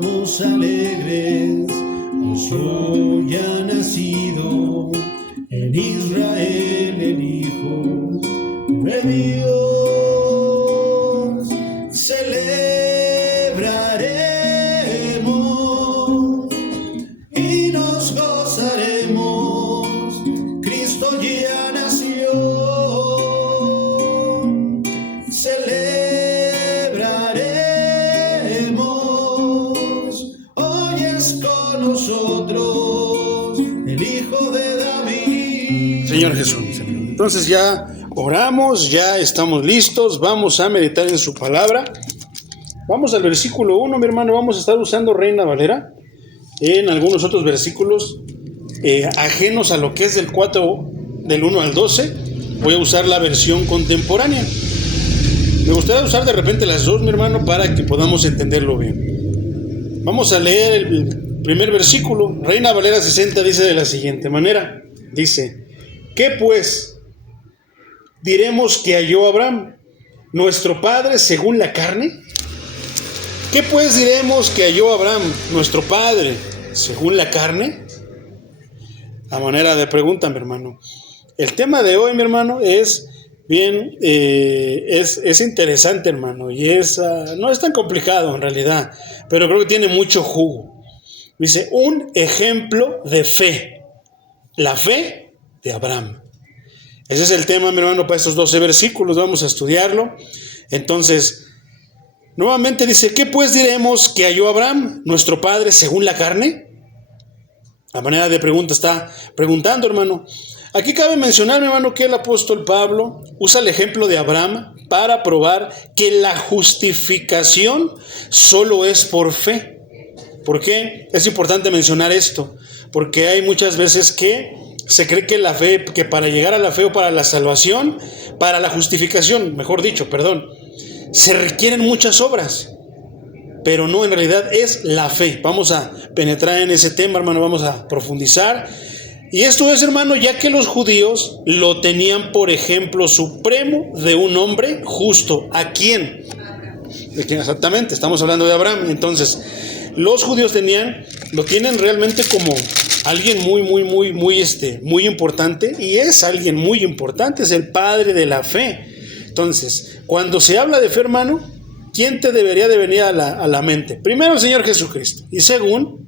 Cantamos alegres, pues hoy ha nacido en Israel el Hijo de Dios. Celebraremos y nos gozaremos, Cristo ya nació. Celebraremos, hoy es con nosotros el Hijo de David. Señor Jesús, entonces ya oramos, ya estamos listos, vamos a meditar en su palabra. Vamos al versículo 1, mi hermano, vamos a estar usando Reina Valera. En algunos otros versículos ajenos a lo que es del 4, del 1 al 12, voy a usar la versión contemporánea. Me gustaría usar de repente las dos, mi hermano, para que podamos entenderlo bien. Vamos a leer el primer versículo. Reina Valera 60 dice de la siguiente manera. Dice: ¿qué pues diremos que halló Abraham, nuestro padre según la carne? ¿Qué pues diremos que halló Abraham, nuestro padre según la carne? A manera de pregunta, mi hermano. El tema de hoy, mi hermano, es bien, es interesante, hermano, y no es tan complicado en realidad, pero creo que tiene mucho jugo. Dice, un ejemplo de fe, la fe de Abraham. Ese es el tema, mi hermano, para estos 12 versículos, vamos a estudiarlo. Entonces, nuevamente dice, ¿qué pues diremos que halló Abraham, nuestro padre según la carne? A manera de pregunta está preguntando, hermano. Aquí cabe mencionar, mi hermano, que el apóstol Pablo usa el ejemplo de Abraham para probar que la justificación solo es por fe. ¿Por qué? Es importante mencionar esto, porque hay muchas veces que se cree que la fe, que para llegar a la fe o para la salvación, para la justificación, mejor dicho, se requieren muchas obras. Pero no, en realidad es la fe. Vamos a penetrar en ese tema, hermano, vamos a profundizar. Y esto es, hermano, ya que los judíos lo tenían por ejemplo supremo de un hombre justo. ¿A quién? ¿De quién exactamente? Estamos hablando de Abraham. Entonces, los judíos lo tienen realmente como alguien muy importante. Y es alguien muy importante, es el padre de la fe. Entonces, cuando se habla de fe, hermano, ¿quién te debería de venir a la mente? Primero el Señor Jesucristo y segundo,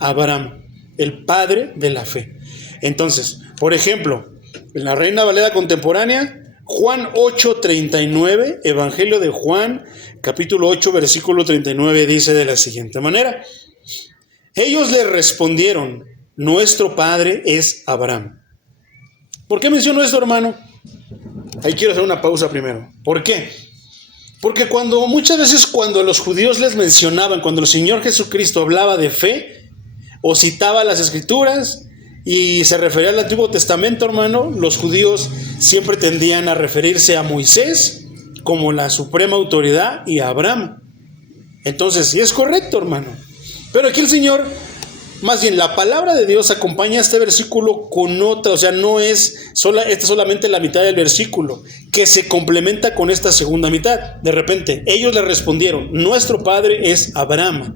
Abraham, el padre de la fe. Entonces, por ejemplo, en la Reina Valera contemporánea, Juan 8:39, Evangelio de Juan, capítulo 8, versículo 39, dice de la siguiente manera: ellos le respondieron, nuestro padre es Abraham. ¿Por qué menciono esto, hermano? Ahí quiero hacer una pausa primero. ¿Por qué? Porque muchas veces cuando los judíos les mencionaban, cuando el Señor Jesucristo hablaba de fe o citaba las Escrituras y se refería al Antiguo Testamento, hermano, los judíos siempre tendían a referirse a Moisés como la suprema autoridad y a Abraham. Entonces, sí es correcto, hermano. Pero aquí el Señor, más bien la palabra de Dios acompaña este versículo con otra, o sea, no es solamente la mitad del versículo, que se complementa con esta segunda mitad. De repente, ellos le respondieron, nuestro padre es Abraham.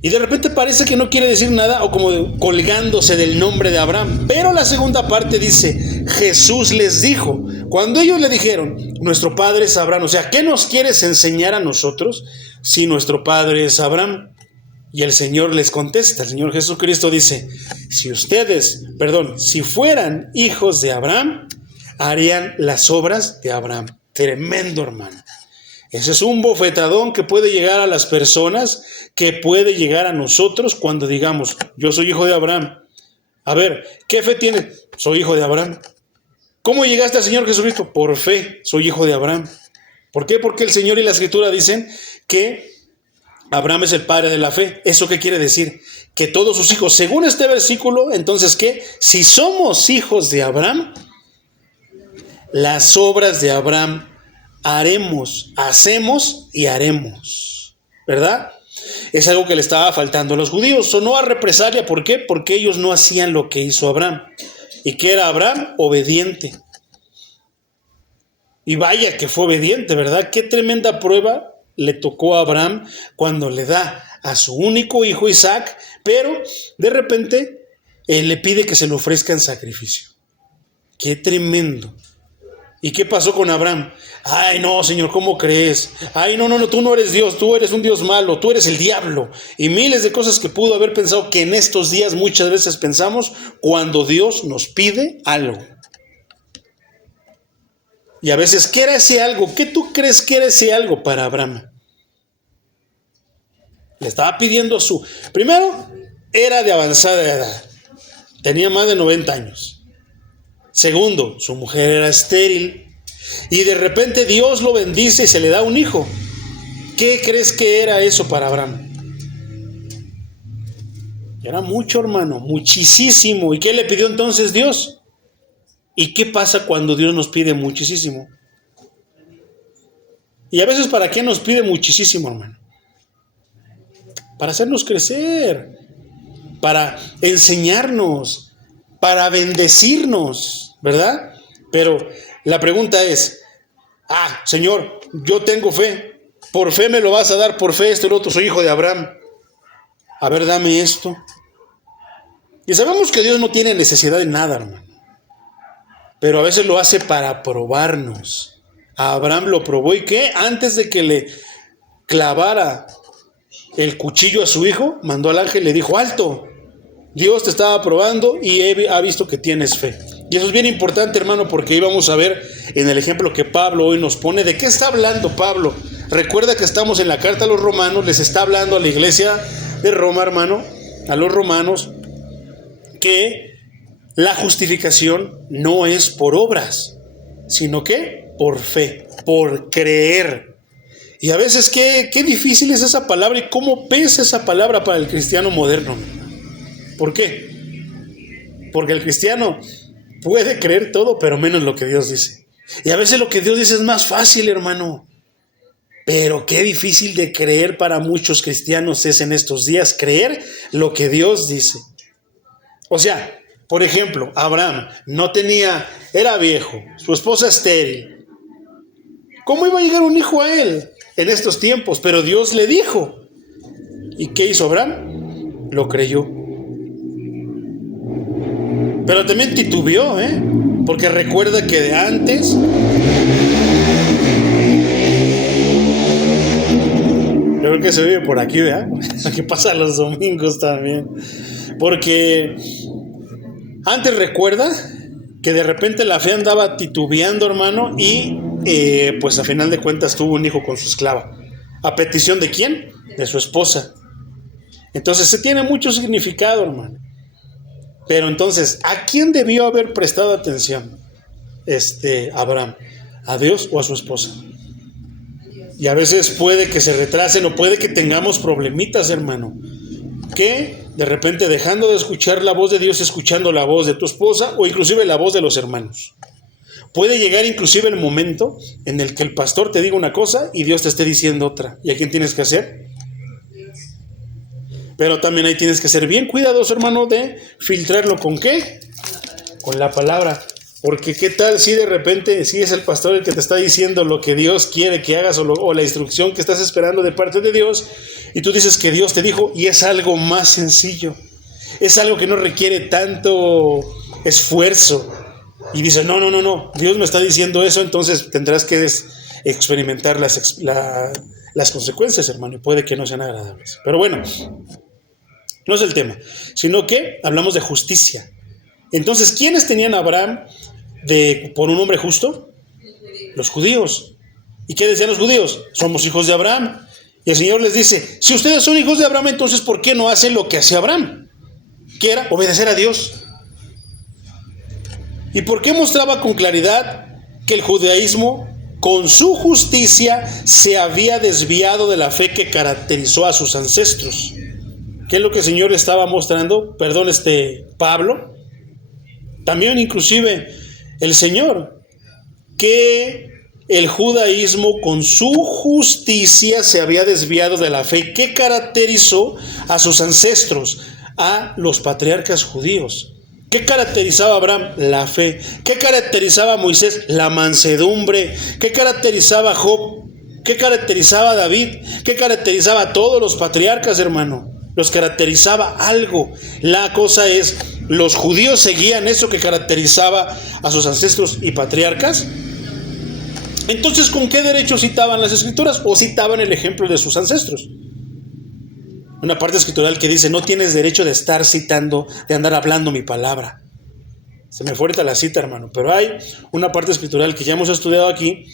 Y de repente parece que no quiere decir nada, o como colgándose del nombre de Abraham. Pero la segunda parte dice, Jesús les dijo, cuando ellos le dijeron, nuestro padre es Abraham, o sea, ¿qué nos quieres enseñar a nosotros si nuestro padre es Abraham? Y el Señor les contesta, el Señor Jesucristo dice, si fueran hijos de Abraham, harían las obras de Abraham. Tremendo, hermano. Ese es un bofetadón que puede llegar a las personas, que puede llegar a nosotros cuando digamos, yo soy hijo de Abraham. A ver, ¿qué fe tienes? Soy hijo de Abraham. ¿Cómo llegaste al Señor Jesucristo? Por fe, soy hijo de Abraham. ¿Por qué? Porque el Señor y la Escritura dicen que Abraham es el padre de la fe. ¿Eso qué quiere decir? Que todos sus hijos, según este versículo, entonces ¿qué? Si somos hijos de Abraham, las obras de Abraham hacemos y haremos, ¿verdad? Es algo que le estaba faltando a los judíos. Sonó a represalia, ¿por qué? Porque ellos no hacían lo que hizo Abraham. ¿Y qué era Abraham? Obediente. Y vaya que fue obediente, ¿verdad? Qué tremenda prueba le tocó a Abraham cuando le da a su único hijo Isaac, pero de repente él le pide que se le ofrezca en sacrificio. ¡Qué tremendo! ¿Y qué pasó con Abraham? Ay, no, Señor, ¿cómo crees? Ay, no, tú no eres Dios, tú eres un Dios malo, tú eres el diablo. Y miles de cosas que pudo haber pensado que en estos días muchas veces pensamos cuando Dios nos pide algo. Y a veces, ¿qué era ese algo? ¿Qué tú crees que era ese algo para Abraham? Le estaba pidiendo Primero, era de avanzada edad. Tenía más de 90 años. Segundo, su mujer era estéril. Y de repente Dios lo bendice y se le da un hijo. ¿Qué crees que era eso para Abraham? Era mucho, hermano, muchísimo. ¿Y qué le pidió entonces Dios? ¿Y qué pasa cuando Dios nos pide muchísimo? Y a veces, ¿para qué nos pide muchísimo, hermano? Para hacernos crecer, para enseñarnos, para bendecirnos, ¿verdad? Pero la pregunta es, Señor, yo tengo fe, por fe me lo vas a dar, por fe esto y lo otro, soy hijo de Abraham. A ver, dame esto. Y sabemos que Dios no tiene necesidad de nada, hermano. Pero a veces lo hace para probarnos. A Abraham lo probó, ¿y qué? Antes de que le clavara el cuchillo a su hijo, mandó al ángel y le dijo, alto, Dios te estaba probando y ha visto que tienes fe. Y eso es bien importante, hermano, porque hoy vamos a ver en el ejemplo que Pablo hoy nos pone. ¿De qué está hablando Pablo? Recuerda que estamos en la carta a los romanos, les está hablando a la iglesia de Roma, hermano, a los romanos, que la justificación no es por obras, sino que por fe, por creer. Y a veces qué difícil es esa palabra y cómo pesa esa palabra para el cristiano moderno. ¿Por qué? Porque el cristiano puede creer todo, pero menos lo que Dios dice. Y a veces lo que Dios dice es más fácil, hermano. Pero qué difícil de creer para muchos cristianos es en estos días creer lo que Dios dice. O sea, por ejemplo, Abraham era viejo, su esposa estéril. ¿Cómo iba a llegar un hijo a él en estos tiempos? Pero Dios le dijo. ¿Y qué hizo Abraham? Lo creyó. Pero también titubeó, porque recuerda que de antes yo creo que se vive por aquí, ¿verdad? Aquí pasa los domingos también. Porque antes recuerda que de repente la fe andaba titubeando, hermano, y pues a final de cuentas tuvo un hijo con su esclava. ¿A petición de quién? De su esposa. Entonces se tiene mucho significado, hermano. Pero entonces, ¿a quién debió haber prestado atención Abraham? ¿A Dios o a su esposa? Y a veces puede que se retrasen o puede que tengamos problemitas, hermano, que de repente dejando de escuchar la voz de Dios, escuchando la voz de tu esposa o inclusive la voz de los hermanos. Puede llegar inclusive el momento en el que el pastor te diga una cosa y Dios te esté diciendo otra. ¿Y a quién tienes que hacer? Pero también ahí tienes que ser bien cuidadoso, hermano, de filtrarlo. ¿Con qué? Con la palabra. Porque qué tal si de repente, si es el pastor el que te está diciendo lo que Dios quiere que hagas o la instrucción que estás esperando de parte de Dios, y tú dices que Dios te dijo y es algo más sencillo, es algo que no requiere tanto esfuerzo, y dices, no, Dios me está diciendo eso, entonces tendrás que experimentar las consecuencias, hermano, y puede que no sean agradables. Pero bueno, no es el tema, sino que hablamos de justicia. Entonces, ¿quiénes tenían a Abraham por un hombre justo? Los judíos. ¿Y qué decían los judíos? Somos hijos de Abraham. Y el Señor les dice, si ustedes son hijos de Abraham, entonces ¿por qué no hacen lo que hacía Abraham? Que era obedecer a Dios. ¿Y por qué mostraba con claridad que el judaísmo, con su justicia, se había desviado de la fe que caracterizó a sus ancestros? ¿Qué es lo que el Señor estaba mostrando? Perdón, Pablo. También inclusive el Señor, que el judaísmo con su justicia se había desviado de la fe que caracterizó a sus ancestros, a los patriarcas judíos. ¿Qué caracterizaba a Abraham? La fe. ¿Qué caracterizaba a Moisés? La mansedumbre. ¿Qué caracterizaba a Job? ¿Qué caracterizaba a David? ¿Qué caracterizaba a todos los patriarcas, hermano? Los caracterizaba algo. La cosa es, ¿los judíos seguían eso que caracterizaba a sus ancestros y patriarcas? Entonces, ¿con qué derecho citaban las escrituras o citaban el ejemplo de sus ancestros? Una parte escritural que dice, no tienes derecho de estar citando, de andar hablando mi palabra. Se me fue ahorita la cita, hermano, pero hay una parte escritural que ya hemos estudiado aquí,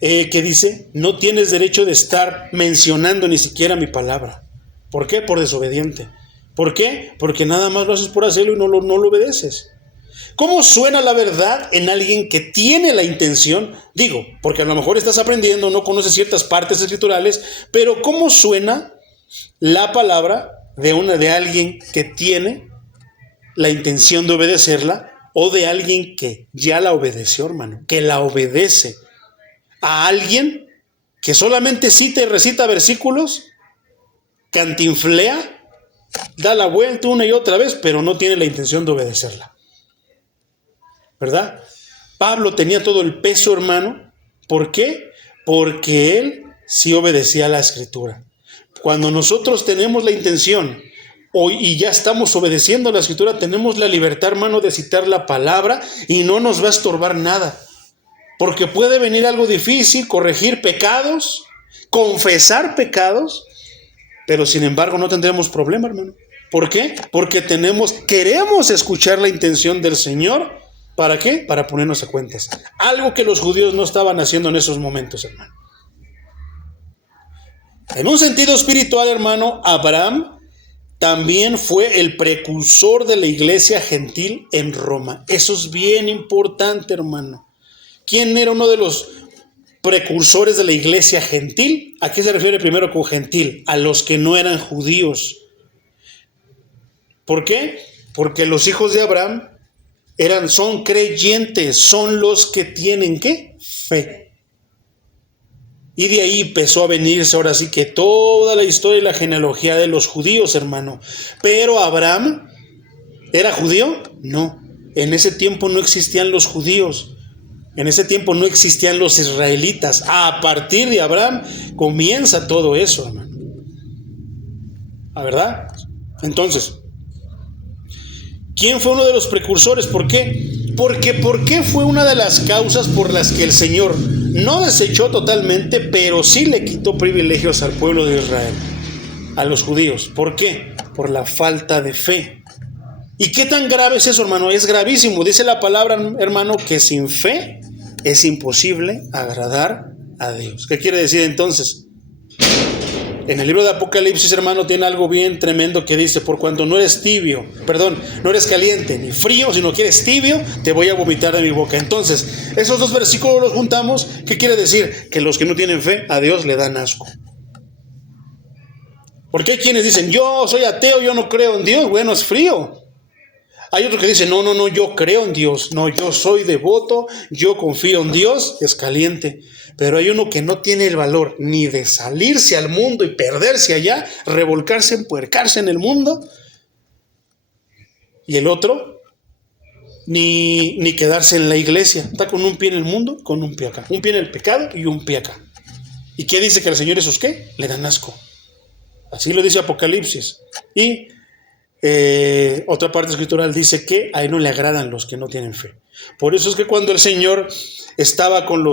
que dice, no tienes derecho de estar mencionando ni siquiera mi palabra. ¿Por qué? Por desobediente. ¿Por qué? Porque nada más lo haces por hacerlo y no lo obedeces. ¿Cómo suena la verdad en alguien que tiene la intención? Digo, porque a lo mejor estás aprendiendo, no conoces ciertas partes escriturales, pero ¿cómo suena la palabra de alguien que tiene la intención de obedecerla o de alguien que ya la obedeció, hermano? Que la obedece. A alguien que solamente cita y recita versículos, cantinflea, da la vuelta una y otra vez, pero no tiene la intención de obedecerla. ¿Verdad? Pablo tenía todo el peso, hermano. ¿Por qué? Porque él sí obedecía a la escritura. Cuando nosotros tenemos la intención y ya estamos obedeciendo a la escritura, tenemos la libertad, hermano, de citar la palabra y no nos va a estorbar nada. Porque puede venir algo difícil, corregir pecados, confesar pecados, pero sin embargo no tendremos problema, hermano. ¿Por qué? Porque queremos escuchar la intención del Señor. ¿Para qué? Para ponernos a cuentas. Algo que los judíos no estaban haciendo en esos momentos, hermano. En un sentido espiritual, hermano, Abraham también fue el precursor de la iglesia gentil en Roma. Eso es bien importante, hermano. ¿Quién era uno de los precursores de la iglesia gentil? ¿A qué se refiere primero con gentil? A los que no eran judíos. ¿Por qué? Porque los hijos de Abraham son creyentes, son los que tienen ¿qué? Fe. Y de ahí empezó a venirse ahora sí que toda la historia y la genealogía de los judíos, hermano. Pero Abraham, ¿era judío? No. En ese tiempo no existían los judíos. En ese tiempo no existían los israelitas. A partir de Abraham comienza todo eso, hermano. ¿La verdad? Entonces, ¿quién fue uno de los precursores? ¿Por qué? Porque ¿por qué fue una de las causas por las que el Señor no desechó totalmente, pero sí le quitó privilegios al pueblo de Israel, a los judíos? ¿Por qué? Por la falta de fe. ¿Y qué tan grave es eso, hermano? Es gravísimo. Dice la palabra, hermano, que sin fe es imposible agradar a Dios. ¿Qué quiere decir entonces? En el libro de Apocalipsis, hermano, tiene algo bien tremendo que dice, por cuanto no eres no eres caliente ni frío, sino que eres tibio, te voy a vomitar de mi boca. Entonces, esos dos versículos los juntamos. ¿Qué quiere decir? Que los que no tienen fe, a Dios le dan asco. Porque hay quienes dicen, yo soy ateo, yo no creo en Dios. Bueno, es frío. Hay otros que dicen, no, yo creo en Dios. No, yo soy devoto, yo confío en Dios. Es caliente. Pero hay uno que no tiene el valor ni de salirse al mundo y perderse allá, revolcarse, empuercarse en el mundo. Y el otro, ni quedarse en la iglesia. Está con un pie en el mundo, con un pie acá. Un pie en el pecado y un pie acá. ¿Y qué dice que al Señor esos qué? Le dan asco. Así lo dice Apocalipsis. Y otra parte escritural dice que a él no le agradan los que no tienen fe. Por eso es que cuando el Señor estaba con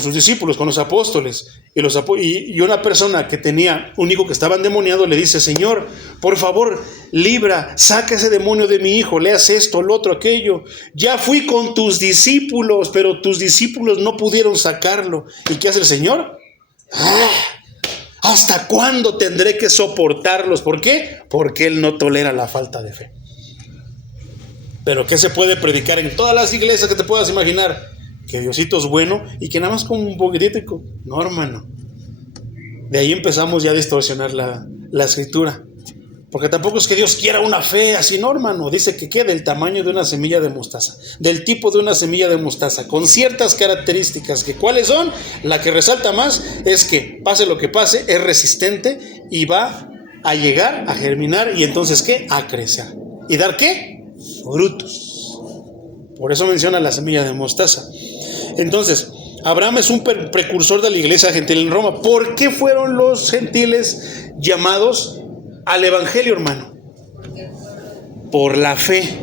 sus discípulos, con los apóstoles, y una persona que tenía un hijo que estaba endemoniado le dice, Señor, por favor, saca ese demonio de mi hijo, le hace esto, lo otro, aquello. Ya fui con tus discípulos, pero tus discípulos no pudieron sacarlo. ¿Y qué hace el Señor? ¿Hasta cuándo tendré que soportarlos? ¿Por qué? Porque Él no tolera la falta de fe. Pero ¿qué se puede predicar en todas las iglesias que te puedas imaginar? Que Diosito es bueno y que nada más con un poquitico. No, hermano. De ahí empezamos ya a distorsionar la escritura. Porque tampoco es que Dios quiera una fe así, no, hermano. Dice que quede del tamaño de una semilla de mostaza, del tipo de una semilla de mostaza, con ciertas características. ¿Cuáles son? La que resalta más es que, pase lo que pase, es resistente y va a llegar a germinar y entonces, ¿qué? A crecer. ¿Y dar qué? Frutos. Por eso menciona la semilla de mostaza. Entonces, Abraham es un precursor de la iglesia gentil en Roma. ¿Por qué fueron los gentiles llamados al evangelio, hermano? Por la fe.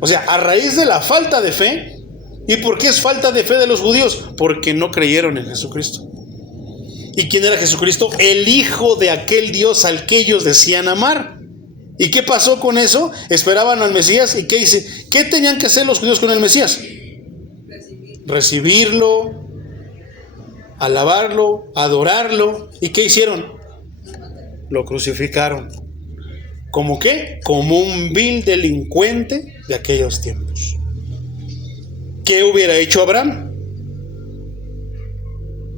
O sea, a raíz de la falta de fe. ¿Y por qué es falta de fe de los judíos? Porque no creyeron en Jesucristo. ¿Y quién era Jesucristo? El hijo de aquel Dios al que ellos decían amar. ¿Y qué pasó con eso? Esperaban al Mesías. ¿Y qué dice? ¿Qué tenían que hacer los judíos con el Mesías? Recibirlo, alabarlo, adorarlo. ¿Y qué hicieron? Lo crucificaron. ¿Cómo qué? Como un vil delincuente de aquellos tiempos. ¿Qué hubiera hecho Abraham?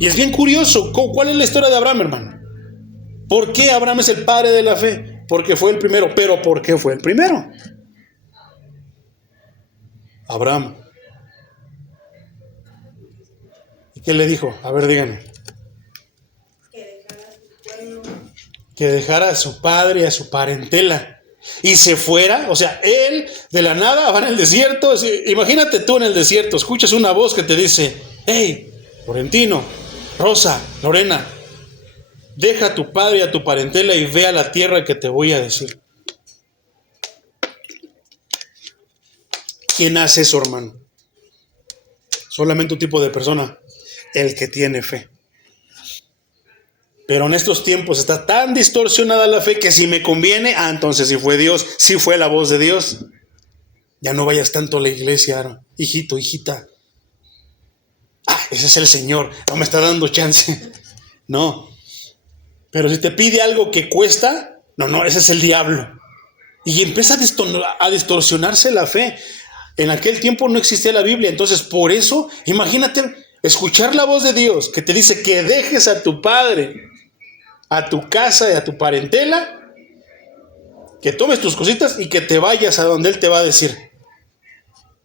Y es bien curioso. ¿Cuál es la historia de Abraham, hermano? ¿Por qué Abraham es el padre de la fe? Porque fue el primero. ¿Pero por qué fue el primero? Abraham. ¿Y qué le dijo? A ver, díganme. Que dejara a su padre y a su parentela y se fuera. O sea, él de la nada va en el desierto. Imagínate tú en el desierto, escuchas una voz que te dice: hey, Florentino, Rosa, Lorena, deja a tu padre y a tu parentela y ve a la tierra que te voy a decir. ¿Quién hace eso, hermano? Solamente un tipo de persona: el que tiene fe. Pero en estos tiempos está tan distorsionada la fe que si me conviene, entonces si fue Dios, si fue la voz de Dios. Ya no vayas tanto a la iglesia, hijito, hijita. Ese es el Señor, no me está dando chance. No. Pero si te pide algo que cuesta, no, ese es el diablo. Y empieza a distorsionarse la fe. En aquel tiempo no existía la Biblia, entonces por eso, imagínate escuchar la voz de Dios que te dice que dejes a tu padre, a tu casa y a tu parentela, que tomes tus cositas y que te vayas a donde Él te va a decir.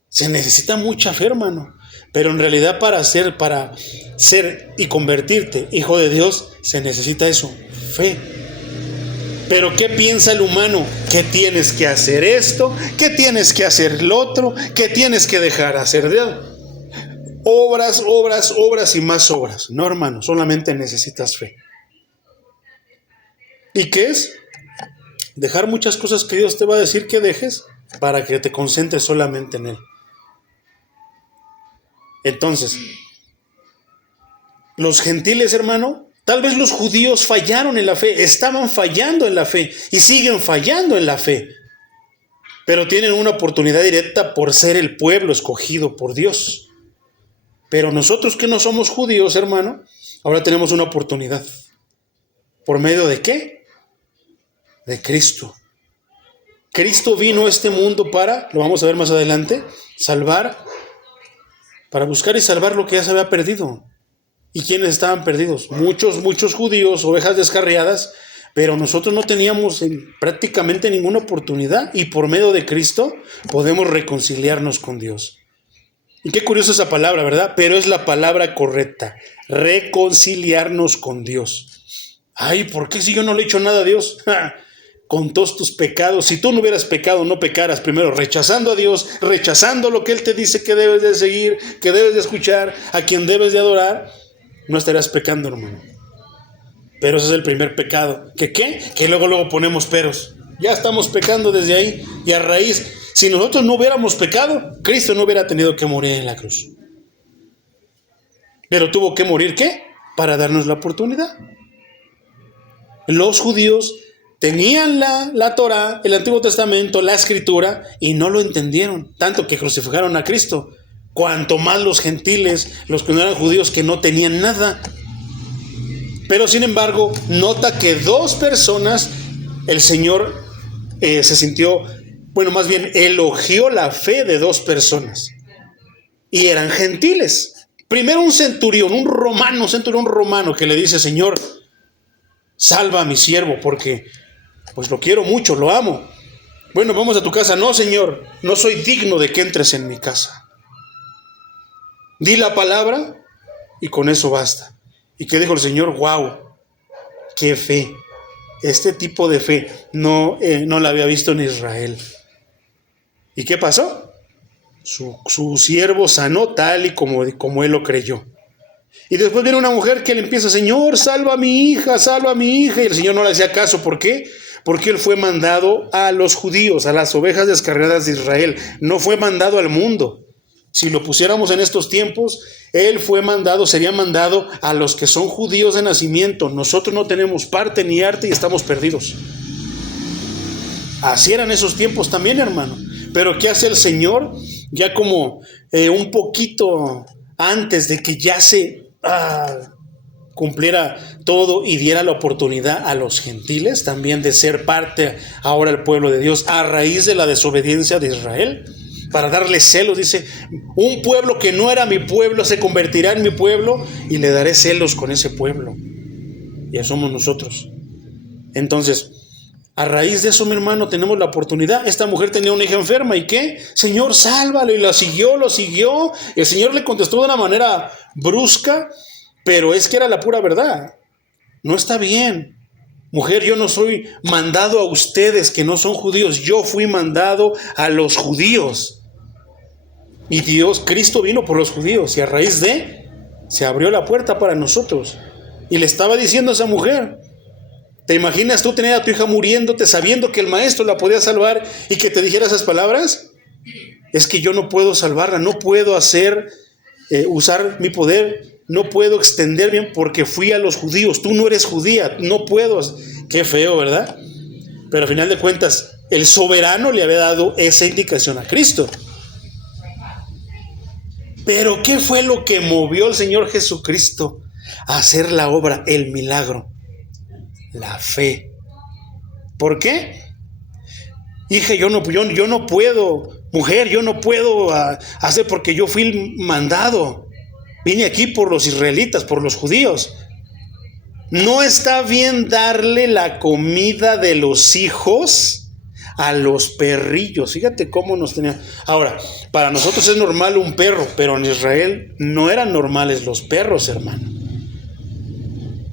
Se necesita mucha fe, hermano. Pero en realidad para ser y convertirte hijo de Dios, se necesita eso, fe. Pero ¿qué piensa el humano? Que tienes que hacer esto, que tienes que hacer lo otro, que tienes que dejar hacer de obras, obras, obras y más obras. No, hermano, solamente necesitas fe. ¿Y qué es? Dejar muchas cosas que Dios te va a decir que dejes para que te concentres solamente en Él. Entonces, los gentiles, hermano, tal vez los judíos fallaron en la fe, estaban fallando en la fe y siguen fallando en la fe, pero tienen una oportunidad directa por ser el pueblo escogido por Dios. Pero nosotros que no somos judíos, hermano, ahora tenemos una oportunidad. ¿Por medio de qué? De Cristo. Cristo vino a este mundo para, lo vamos a ver más adelante, para buscar y salvar lo que ya se había perdido. ¿Y quiénes estaban perdidos? Muchos judíos, ovejas descarriadas, pero nosotros no teníamos prácticamente ninguna oportunidad y por medio de Cristo podemos reconciliarnos con Dios. Y qué curiosa esa palabra, ¿verdad? Pero es la palabra correcta, reconciliarnos con Dios. ¿Por qué si yo no le he hecho nada a Dios? Con todos tus pecados, si tú no hubieras pecado, no pecaras primero rechazando a Dios, rechazando lo que Él te dice que debes de seguir, que debes de escuchar, a quien debes de adorar, no estarías pecando, hermano. Pero ese es el primer pecado. ¿Qué? Que luego ponemos peros. Ya estamos pecando desde ahí. Y a raíz, si nosotros no hubiéramos pecado, Cristo no hubiera tenido que morir en la cruz. Pero tuvo que morir, ¿qué? Para darnos la oportunidad. Los judíos tenían la Torá, el Antiguo Testamento, la Escritura, y no lo entendieron, tanto que crucificaron a Cristo. Cuanto más los gentiles, los que no eran judíos, que no tenían nada. Pero sin embargo, nota que dos personas, el Señor se sintió, más bien elogió la fe de dos personas. Y eran gentiles. Primero un centurión romano que le dice: Señor, salva a mi siervo porque pues lo quiero mucho, lo amo. Bueno, vamos a tu casa. No, Señor, no soy digno de que entres en mi casa. Di la palabra y con eso basta. ¿Y qué dijo el Señor? ¡Wow! ¡Qué fe! Este tipo de fe no la había visto en Israel. ¿Y qué pasó? Su siervo sanó tal y como él lo creyó. Y después viene una mujer que le empieza: Señor, salva a mi hija, salva a mi hija. Y el Señor no le hacía caso. ¿Por qué? Porque él fue mandado a los judíos, a las ovejas descarriadas de Israel. No fue mandado al mundo. Si lo pusiéramos en estos tiempos, él sería mandado a los que son judíos de nacimiento. Nosotros no tenemos parte ni arte y estamos perdidos. Así eran esos tiempos también, hermano. Pero ¿qué hace el Señor? Ya como un poquito antes de que ya se cumpliera todo y diera la oportunidad a los gentiles también de ser parte ahora del pueblo de Dios a raíz de la desobediencia de Israel, para darle celos. Dice: un pueblo que no era mi pueblo se convertirá en mi pueblo y le daré celos con ese pueblo. Ya somos nosotros. Entonces, a raíz de eso, mi hermano, tenemos la oportunidad. Esta mujer tenía una hija enferma. ¿Y qué? Señor, sálvalo. Y lo siguió. El Señor le contestó de una manera brusca, pero es que era la pura verdad. No está bien. Mujer, yo no soy mandado a ustedes que no son judíos. Yo fui mandado a los judíos. Y Cristo vino por los judíos. Y a raíz se abrió la puerta para nosotros. Y le estaba diciendo a esa mujer: ¿te imaginas tú tener a tu hija muriéndote sabiendo que el maestro la podía salvar y que te dijera esas palabras? Es que yo no puedo salvarla, no puedo usar mi poder, no puedo extender bien porque fui a los judíos. Tú no eres judía, no puedo. Qué feo, ¿verdad? Pero al final de cuentas, el soberano le había dado esa indicación a Cristo. Pero ¿qué fue lo que movió al Señor Jesucristo a hacer la obra, el milagro? La fe. ¿Por qué? Hija, yo no puedo. Mujer, yo no puedo hacer porque yo fui mandado. Vine aquí por los israelitas, por los judíos. No está bien darle la comida de los hijos a los perrillos. Fíjate cómo nos tenía. Ahora, para nosotros es normal un perro, pero en Israel no eran normales los perros, hermano.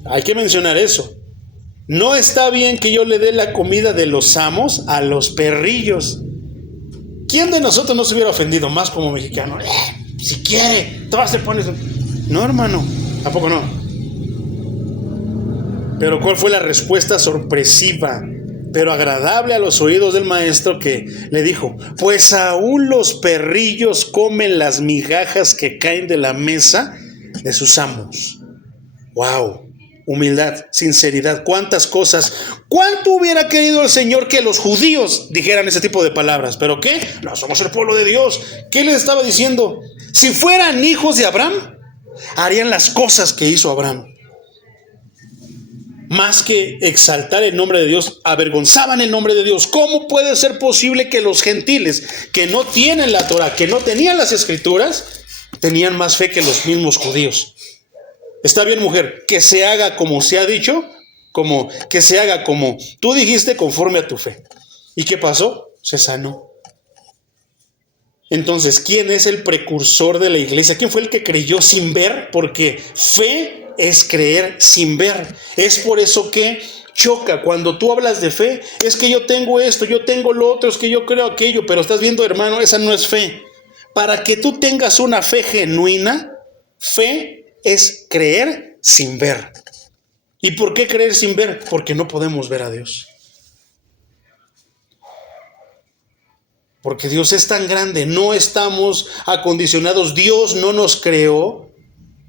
Hay que mencionar eso. No está bien que yo le dé la comida de los amos a los perrillos. ¿Quién de nosotros no se hubiera ofendido más como mexicano? Si quiere, todas se pones. No, hermano, tampoco no. Pero ¿cuál fue la respuesta sorpresiva, pero agradable a los oídos del maestro, que le dijo: pues aún los perrillos comen las migajas que caen de la mesa de sus amos? ¡Wow! Humildad, sinceridad, cuántas cosas. ¿Cuánto hubiera querido el Señor que los judíos dijeran ese tipo de palabras? ¿Pero qué? No somos el pueblo de Dios. ¿Qué les estaba diciendo? Si fueran hijos de Abraham, harían las cosas que hizo Abraham. Más que exaltar el nombre de Dios, avergonzaban el nombre de Dios. ¿Cómo puede ser posible que los gentiles que no tienen la Torah, que no tenían las escrituras, tenían más fe que los mismos judíos? Está bien, mujer, que se haga como se ha dicho, que se haga como tú dijiste, conforme a tu fe. ¿Y qué pasó? Se sanó. Entonces, ¿quién es el precursor de la iglesia? ¿Quién fue el que creyó sin ver? Porque fe es creer sin ver. Es por eso que choca cuando tú hablas de fe. Es que yo tengo esto, yo tengo lo otro, es que yo creo aquello, pero estás viendo, hermano, esa no es fe. Para que tú tengas una fe genuina, fe es creer sin ver. ¿Y por qué creer sin ver? Porque no podemos ver a Dios. Porque Dios es tan grande, no estamos acondicionados. Dios no nos creó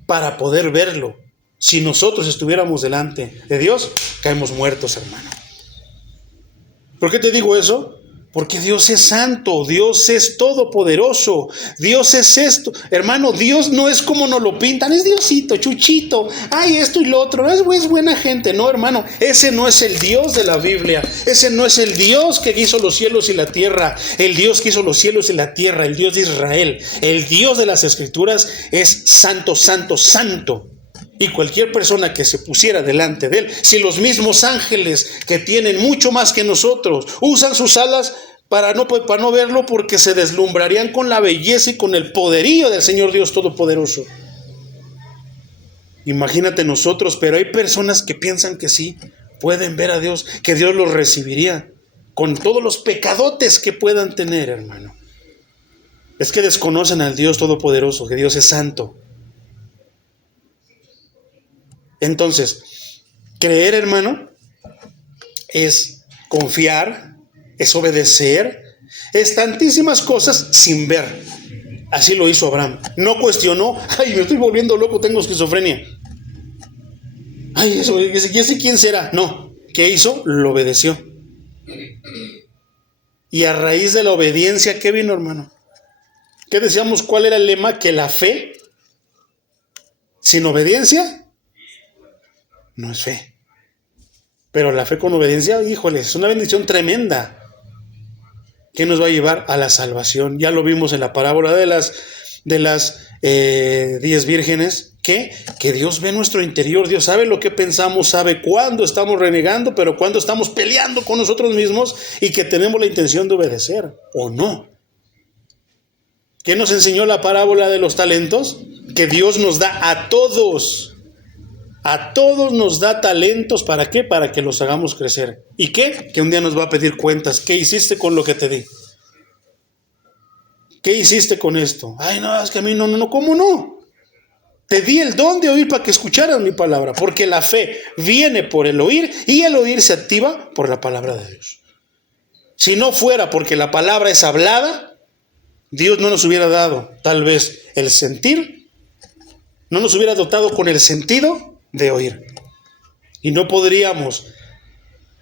para poder verlo. Si nosotros estuviéramos delante de Dios, caemos muertos, hermano. ¿Por qué te digo eso? Porque Dios es santo, Dios es todopoderoso, Dios es esto. Hermano, Dios no es como nos lo pintan, es Diosito, Chuchito, ay, esto y lo otro, es buena gente. No, hermano, ese no es el Dios de la Biblia, ese no es el Dios que hizo los cielos y la tierra. El Dios que hizo los cielos y la tierra, el Dios de Israel, el Dios de las Escrituras es santo, santo, santo. Y cualquier persona que se pusiera delante de él, si los mismos ángeles, que tienen mucho más que nosotros, usan sus alas para no verlo, porque se deslumbrarían con la belleza y con el poderío del Señor Dios Todopoderoso. Imagínate nosotros, pero hay personas que piensan que sí, pueden ver a Dios, que Dios los recibiría con todos los pecadotes que puedan tener, hermano. Es que desconocen al Dios Todopoderoso, que Dios es santo. Entonces, creer, hermano, es confiar, es obedecer, es tantísimas cosas sin ver. Así lo hizo Abraham. No cuestionó, ay, me estoy volviendo loco, tengo esquizofrenia. Ay, eso, ¿ese quién será? No, ¿qué hizo? Lo obedeció. Y a raíz de la obediencia, ¿qué vino, hermano? ¿Qué decíamos? ¿Cuál era el lema? Que la fe sin obediencia no es fe. Pero la fe con obediencia, híjole, es una bendición tremenda que nos va a llevar a la salvación. Ya lo vimos en la parábola de las 10 vírgenes, que Dios ve nuestro interior, Dios sabe lo que pensamos, sabe cuándo estamos renegando, pero cuándo estamos peleando con nosotros mismos y que tenemos la intención de obedecer o no. ¿Qué nos enseñó la parábola de los talentos? Que Dios nos da a todos nos da talentos. ¿Para qué? Para que los hagamos crecer. ¿Y qué? Que un día nos va a pedir cuentas. ¿Qué hiciste con lo que te di? ¿Qué hiciste con esto? Ay, no, es que a mí no, ¿cómo no? Te di el don de oír para que escucharas mi palabra, porque la fe viene por el oír y el oír se activa por la palabra de Dios. Si no fuera porque la palabra es hablada, Dios no nos hubiera dado tal vez el sentir, no nos hubiera dotado con el sentido de oír. Y no podríamos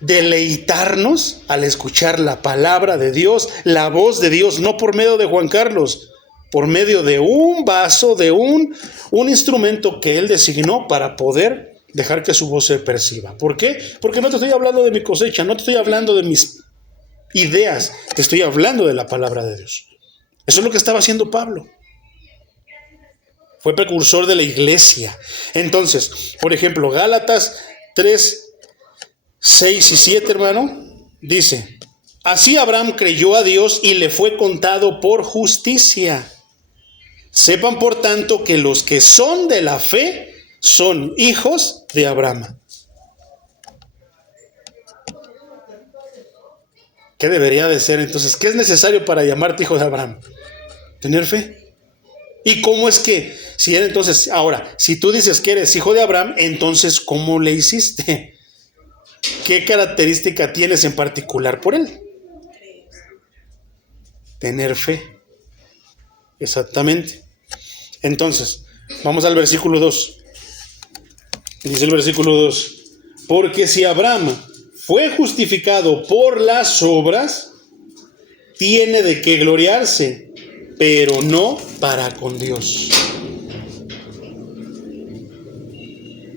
deleitarnos al escuchar la palabra de Dios, la voz de Dios, no por medio de Juan Carlos, por medio de un vaso, de un instrumento que Él designó para poder dejar que su voz se perciba. ¿Por qué? Porque no te estoy hablando de mi cosecha, no te estoy hablando de mis ideas, te estoy hablando de la palabra de Dios. Eso es lo que estaba haciendo Pablo. Fue precursor de la iglesia. Entonces, por ejemplo, Gálatas 3, 6 y 7, hermano, dice: así Abraham creyó a Dios y le fue contado por justicia. Sepan, por tanto, que los que son de la fe son hijos de Abraham. ¿Qué debería de ser entonces? ¿Qué es necesario para llamarte hijo de Abraham? Tener fe. ¿Y cómo es que, si eres entonces, ahora, si tú dices que eres hijo de Abraham, entonces, ¿cómo le hiciste? ¿Qué característica tienes en particular por él? Tener fe. Exactamente. Entonces, vamos al versículo 2. Dice el versículo 2: porque si Abraham fue justificado por las obras, tiene de qué gloriarse, pero no para con Dios.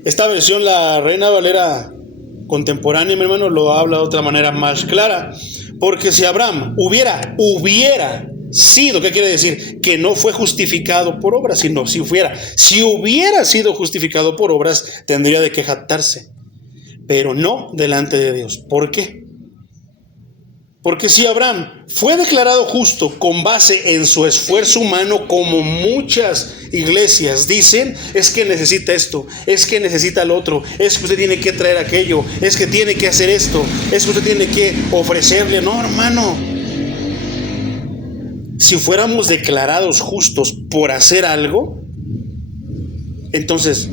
Esta versión, la Reina Valera contemporánea, mi hermano, lo habla de otra manera más clara. Porque si Abraham hubiera sido, ¿qué quiere decir? Que no fue justificado por obras, sino si hubiera sido justificado por obras, tendría de qué jactarse, pero no delante de Dios. ¿Por qué? Porque si Abraham fue declarado justo con base en su esfuerzo humano, como muchas iglesias dicen, es que necesita esto, es que necesita lo otro, es que usted tiene que traer aquello, es que tiene que hacer esto, es que usted tiene que ofrecerle. No, hermano. Si fuéramos declarados justos por hacer algo, entonces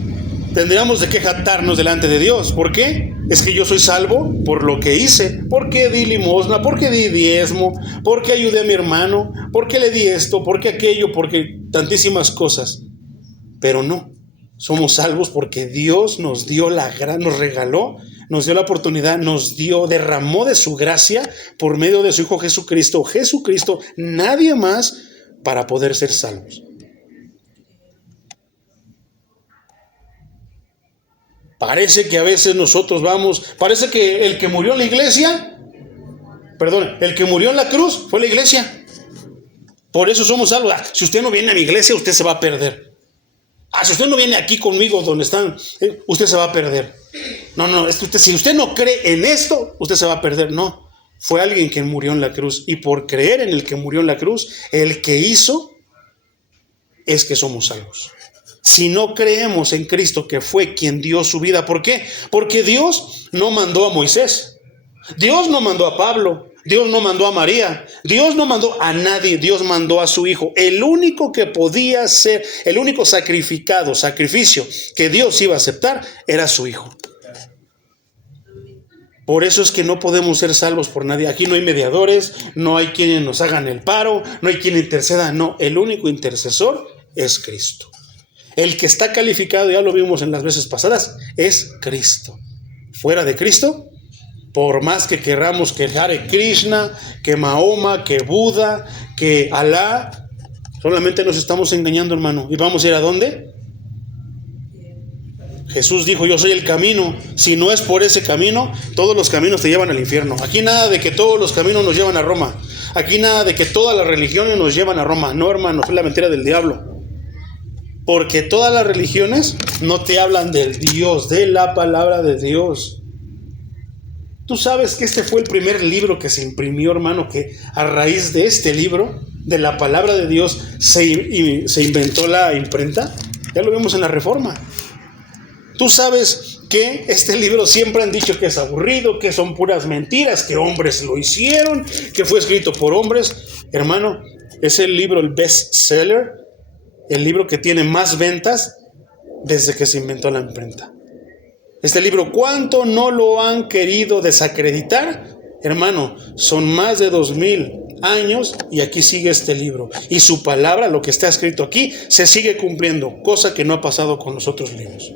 tendríamos de qué jactarnos delante de Dios. ¿Por qué? Es que yo soy salvo por lo que hice, porque di limosna, porque di diezmo, porque ayudé a mi hermano, porque le di esto, porque aquello, porque tantísimas cosas. Pero no, somos salvos porque Dios nos dio nos regaló, nos dio la oportunidad, derramó de su gracia por medio de su Hijo Jesucristo. Nadie más, para poder ser salvos. Parece que a veces nosotros parece que el que murió en la iglesia, el que murió en la cruz fue la iglesia. Por eso somos salvos. Si usted no viene a mi iglesia, usted se va a perder. Si usted no viene aquí conmigo donde están, usted se va a perder. No, es que si usted no cree en esto, usted se va a perder. No, fue alguien que murió en la cruz. Y por creer en el que murió en la cruz, el que hizo, es que somos salvos. Si no creemos en Cristo, que fue quien dio su vida, ¿por qué? Porque Dios no mandó a Moisés, Dios no mandó a Pablo, Dios no mandó a María, Dios no mandó a nadie, Dios mandó a su Hijo. El único que podía ser, el único sacrificio que Dios iba a aceptar era su Hijo. Por eso es que no podemos ser salvos por nadie. Aquí no hay mediadores, no hay quienes nos hagan el paro, no hay quien interceda. No, el único intercesor es Cristo. El que está calificado, ya lo vimos en las veces pasadas, es Cristo. Fuera de Cristo, por más que querramos que Hare Krishna, que Mahoma, que Buda, que Alá, solamente nos estamos engañando, hermano. ¿Y vamos a ir a dónde? Jesús dijo, yo soy el camino. Si no es por ese camino, todos los caminos te llevan al infierno. Aquí nada de que todos los caminos nos llevan a Roma. Aquí nada de que todas las religiones nos llevan a Roma. No, hermano, es la mentira del diablo. Porque todas las religiones no te hablan del Dios, de la palabra de Dios. Tú sabes que este fue el primer libro que se imprimió, hermano, que a raíz de este libro, de la palabra de Dios, se inventó la imprenta. Ya lo vimos en la Reforma. Tú sabes que este libro siempre han dicho que es aburrido, que son puras mentiras, que hombres lo hicieron, que fue escrito por hombres. Hermano, es el libro, el best seller, el libro que tiene más ventas desde que se inventó la imprenta. Este libro, ¿cuánto no lo han querido desacreditar? Hermano, son más de 2000 años y aquí sigue este libro. Y su palabra, lo que está escrito aquí, se sigue cumpliendo, cosa que no ha pasado con los otros libros.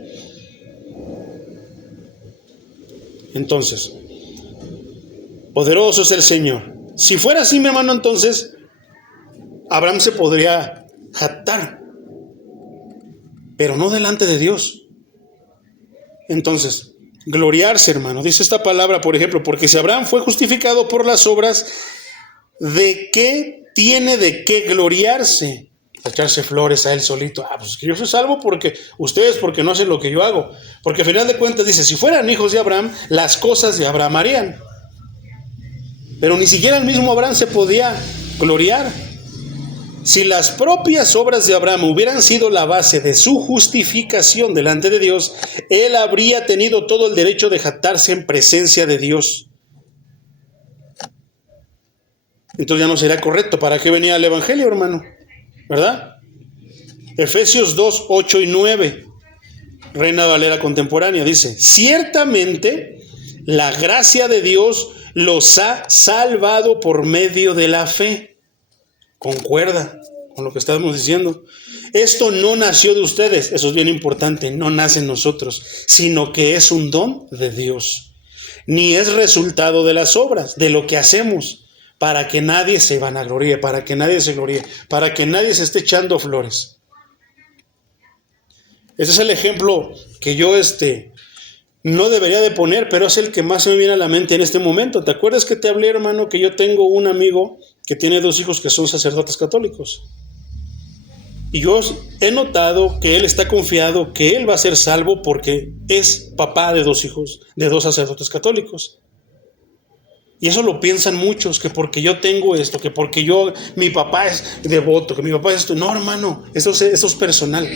Entonces, poderoso es el Señor. Si fuera así, mi hermano, entonces Abraham se podría jactar, pero no delante de Dios. Entonces, gloriarse, hermano. Dice esta palabra, por ejemplo, porque si Abraham fue justificado por las obras, ¿de qué tiene de qué gloriarse? Echarse flores a él solito. Pues que yo soy salvo porque ustedes, porque no hacen lo que yo hago. Porque al final de cuentas dice, si fueran hijos de Abraham, las cosas de Abraham harían. Pero ni siquiera el mismo Abraham se podía gloriar. Si las propias obras de Abraham hubieran sido la base de su justificación delante de Dios, él habría tenido todo el derecho de jactarse en presencia de Dios. Entonces ya no sería correcto. ¿Para qué venía el Evangelio, hermano? ¿Verdad? Efesios 2, 8 y 9. Reina Valera contemporánea dice, ciertamente la gracia de Dios los ha salvado por medio de la fe. Concuerda con lo que estamos diciendo. Esto no nació de ustedes, eso es bien importante, no nace en nosotros, sino que es un don de Dios. Ni es resultado de las obras, de lo que hacemos, para que nadie se vanagloríe, para que nadie se gloríe, para que nadie se esté echando flores. Ese es el ejemplo que yo no debería de poner, pero es el que más se me viene a la mente en este momento. ¿Te acuerdas que te hablé, hermano, que yo tengo un amigo que tiene 2 hijos que son sacerdotes católicos? Y yo he notado que él está confiado que él va a ser salvo porque es papá de 2 hijos, de 2 sacerdotes católicos. Y eso lo piensan muchos, que porque yo tengo esto, que porque mi papá es devoto, que mi papá es esto. No, hermano, esto es personal,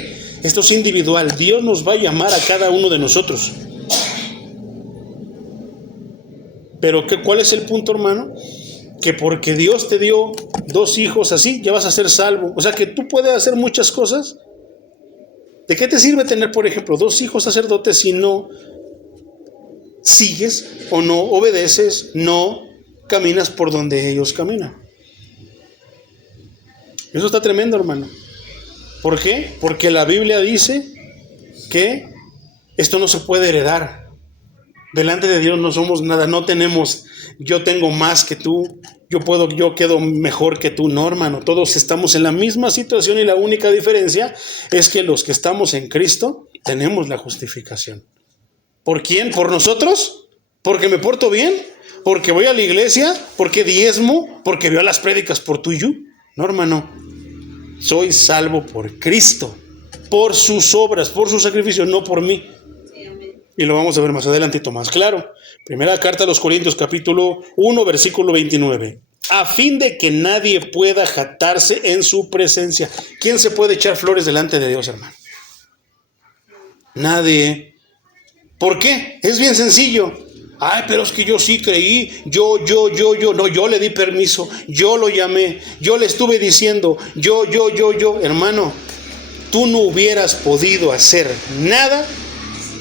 esto es individual. Dios nos va a llamar a cada uno de nosotros. Pero ¿cuál es el punto, hermano? Que porque Dios te dio 2 hijos así, ya vas a ser salvo. O sea que tú puedes hacer muchas cosas. ¿De qué te sirve tener, por ejemplo, 2 hijos sacerdotes si no sigues o no obedeces, no caminas por donde ellos caminan? Eso está tremendo, hermano. ¿Por qué? Porque la Biblia dice que esto no se puede heredar. Delante de Dios no somos nada, no tenemos, yo tengo más que tú, yo quedo mejor que tú. No, hermano, todos estamos en la misma situación y la única diferencia es que los que estamos en Cristo tenemos la justificación. ¿Por quién? ¿Por nosotros? ¿Porque me porto bien? ¿Porque voy a la iglesia? ¿Porque diezmo? ¿Porque veo las prédicas por tú y yo? No, hermano, soy salvo por Cristo, por sus obras, por su sacrificio, no por mí. Y lo vamos a ver más adelantito más claro. Primera carta a los Corintios, capítulo 1, versículo 29. A fin de que nadie pueda jactarse en su presencia. ¿Quién se puede echar flores delante de Dios, hermano? Nadie. ¿Por qué? Es bien sencillo. Ay, pero es que yo sí creí, yo, no, yo le di permiso, yo lo llamé, yo le estuve diciendo, yo, hermano, tú no hubieras podido hacer nada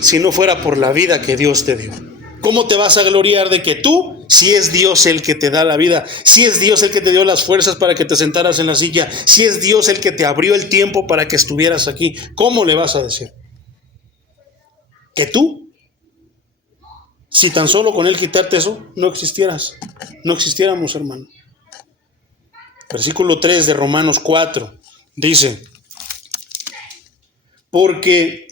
si no fuera por la vida que Dios te dio. ¿Cómo te vas a gloriar de que tú, si es Dios el que te da la vida, si es Dios el que te dio las fuerzas para que te sentaras en la silla, si es Dios el que te abrió el tiempo para que estuvieras aquí? ¿Cómo le vas a decir? Que tú, si tan solo con Él quitarte eso, no existieras, no existiéramos, hermano. Versículo 3 de Romanos 4 dice: porque,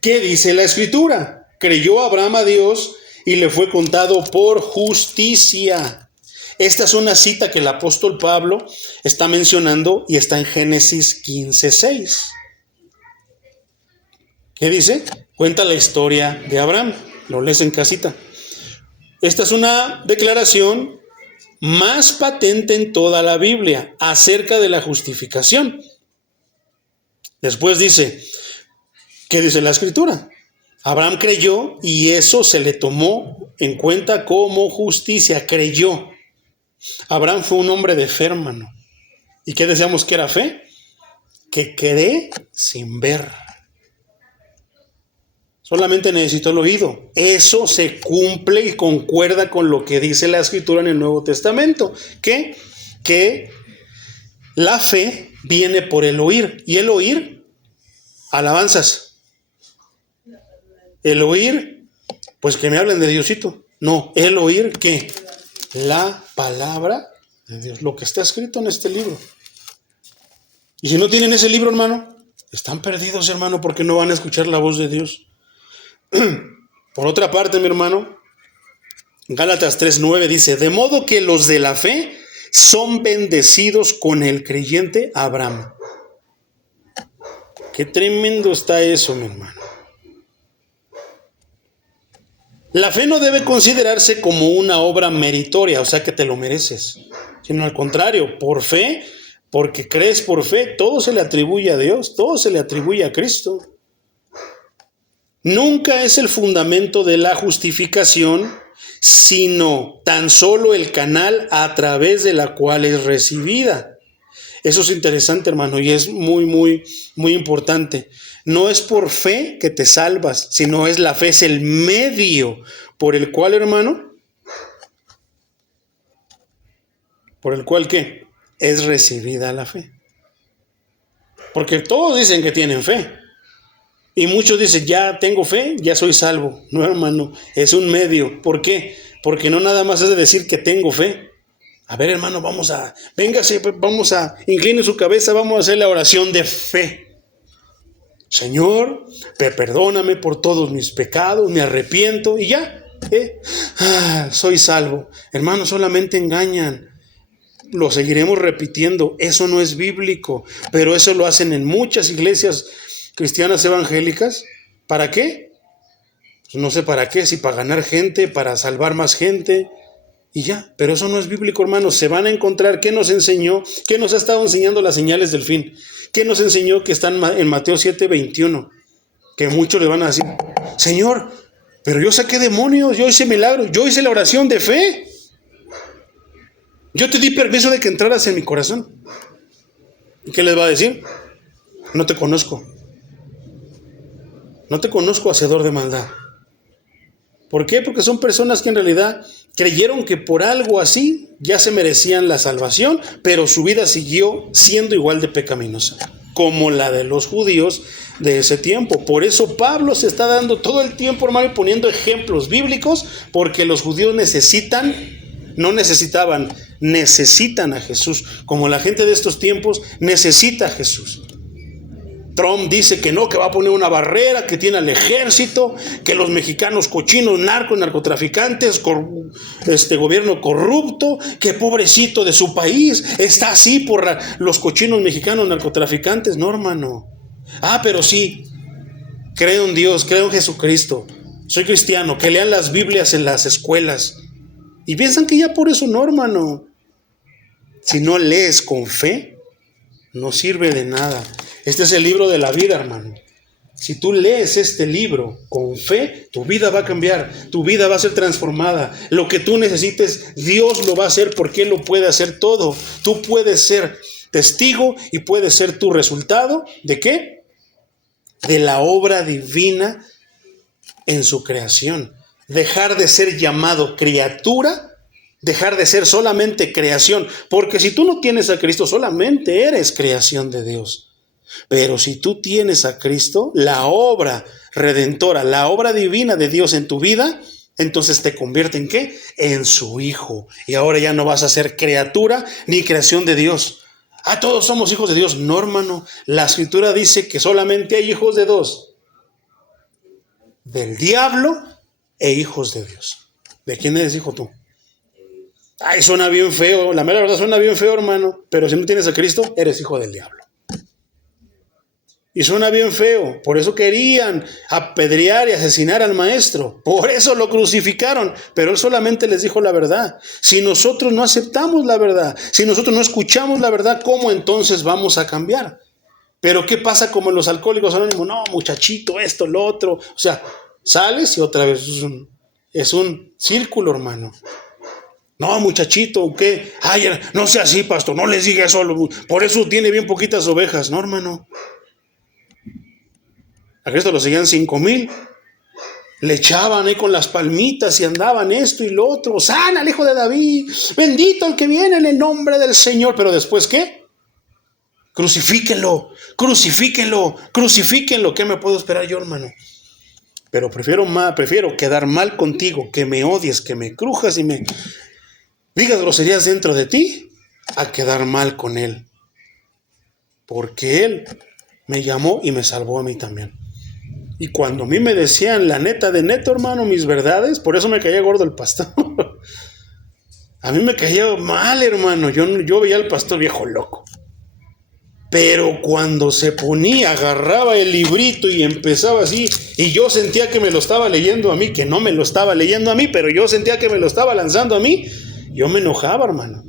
¿qué dice la Escritura? Creyó Abraham a Dios y le fue contado por justicia. Esta es una cita que el apóstol Pablo está mencionando y está en Génesis 15:6. ¿Qué dice? Cuenta la historia de Abraham. Lo lees en casita. Esta es una declaración más patente en toda la Biblia acerca de la justificación. Después dice, ¿qué dice la Escritura? Abraham creyó y eso se le tomó en cuenta como justicia. Creyó. Abraham fue un hombre de fe, hermano. ¿Y qué decíamos que era fe? Que cree sin ver. Solamente necesitó el oído. Eso se cumple y concuerda con lo que dice la Escritura en el Nuevo Testamento. Que la fe viene por el oír. Y el oír, alabanzas. El oír, pues que me hablen de Diosito. No, el oír, ¿qué? La palabra de Dios. Lo que está escrito en este libro. Y si no tienen ese libro, hermano, están perdidos, hermano, porque no van a escuchar la voz de Dios. Por otra parte, mi hermano, Gálatas 3:9 dice: de modo que los de la fe son bendecidos con el creyente Abraham. Qué tremendo está eso, mi hermano. La fe no debe considerarse como una obra meritoria, o sea que te lo mereces, sino al contrario, por fe, porque crees por fe, todo se le atribuye a Dios, todo se le atribuye a Cristo. Nunca es el fundamento de la justificación, sino tan solo el canal a través de la cual es recibida. Eso es interesante, hermano, y es muy, muy, muy importante. No es por fe que te salvas, sino es la fe, es el medio por el cual, hermano, por el cual, ¿qué? Es recibida la fe. Porque todos dicen que tienen fe. Y muchos dicen, ya tengo fe, ya soy salvo. No, hermano, es un medio. ¿Por qué? Porque no nada más es de decir que tengo fe. A ver, hermano, véngase, incline su cabeza, vamos a hacer la oración de fe. Señor, perdóname por todos mis pecados, me arrepiento y ya, soy salvo. Hermano, solamente engañan. Lo seguiremos repitiendo, eso no es bíblico, pero eso lo hacen en muchas iglesias cristianas evangélicas. ¿Para qué? Pues no sé para qué, si para ganar gente, para salvar más gente y ya, pero eso no es bíblico, hermanos. Se van a encontrar, ¿qué nos enseñó? ¿Qué nos ha estado enseñando las señales del fin? ¿Qué nos enseñó que están en Mateo 7:21? Que muchos le van a decir, Señor, pero yo saqué demonios, yo hice milagros, yo hice la oración de fe. Yo te di permiso de que entraras en mi corazón. ¿Y qué les va a decir? No te conozco. No te conozco, hacedor de maldad. ¿Por qué? Porque son personas que en realidad creyeron que por algo así ya se merecían la salvación, pero su vida siguió siendo igual de pecaminosa, como la de los judíos de ese tiempo. Por eso Pablo se está dando todo el tiempo, hermano, y poniendo ejemplos bíblicos, porque los judíos necesitan a Jesús, como la gente de estos tiempos necesita a Jesús. Trump dice que no, que va a poner una barrera, que tiene al ejército, que los mexicanos cochinos, narcotraficantes, gobierno corrupto, que pobrecito de su país, está así por los cochinos mexicanos narcotraficantes. No, hermano. Pero sí, creo en Dios, creo en Jesucristo, soy cristiano, que lean las Biblias en las escuelas. Y piensan que ya por eso no, hermano. Si no lees con fe, no sirve de nada. Este es el libro de la vida, hermano. Si tú lees este libro con fe, tu vida va a cambiar, tu vida va a ser transformada. Lo que tú necesites, Dios lo va a hacer porque Él lo puede hacer todo. Tú puedes ser testigo y puedes ser tu resultado. ¿De qué? De la obra divina en su creación. Dejar de ser llamado criatura, dejar de ser solamente creación. Porque si tú no tienes a Cristo, solamente eres creación de Dios. Pero si tú tienes a Cristo, la obra redentora, la obra divina de Dios en tu vida, entonces te convierte ¿en qué? En su hijo. Y ahora ya no vas a ser criatura ni creación de Dios. Ah, todos somos hijos de Dios. No, hermano. La Escritura dice que solamente hay hijos de dos. Del diablo e hijos de Dios. ¿De quién eres hijo tú? Ay, suena bien feo. La mera verdad suena bien feo, hermano. Pero si no tienes a Cristo, eres hijo del diablo. Y suena bien feo. Por eso querían apedrear y asesinar al maestro. Por eso lo crucificaron. Pero él solamente les dijo la verdad. Si nosotros no aceptamos la verdad, si nosotros no escuchamos la verdad, ¿cómo entonces vamos a cambiar? Pero ¿qué pasa como en los alcohólicos anónimos? No, muchachito, esto, lo otro. O sea, sales y otra vez es un círculo, hermano. No, muchachito, ¿qué? Ay, no sea así, pastor, no les diga eso. Por eso tiene bien poquitas ovejas. No, hermano. A Cristo lo seguían 5,000. Le echaban ahí con las palmitas y andaban esto y lo otro. Sana al hijo de David. Bendito el que viene en el nombre del Señor. Pero después, ¿qué? Crucifíquenlo, crucifíquenlo, crucifíquenlo. ¿Qué me puedo esperar yo, hermano? Pero prefiero quedar mal contigo, que me odies, que me crujas y me digas groserías dentro de ti, a quedar mal con Él. Porque Él me llamó y me salvó a mí también. Y cuando a mí me decían la neta de neto, hermano, mis verdades, por eso me caía gordo el pastor. A mí me caía mal, hermano. Yo veía al pastor viejo loco. Pero cuando se ponía, agarraba el librito y empezaba así, y yo sentía que me lo estaba leyendo a mí, que no me lo estaba leyendo a mí, pero yo sentía que me lo estaba lanzando a mí, yo me enojaba, hermano.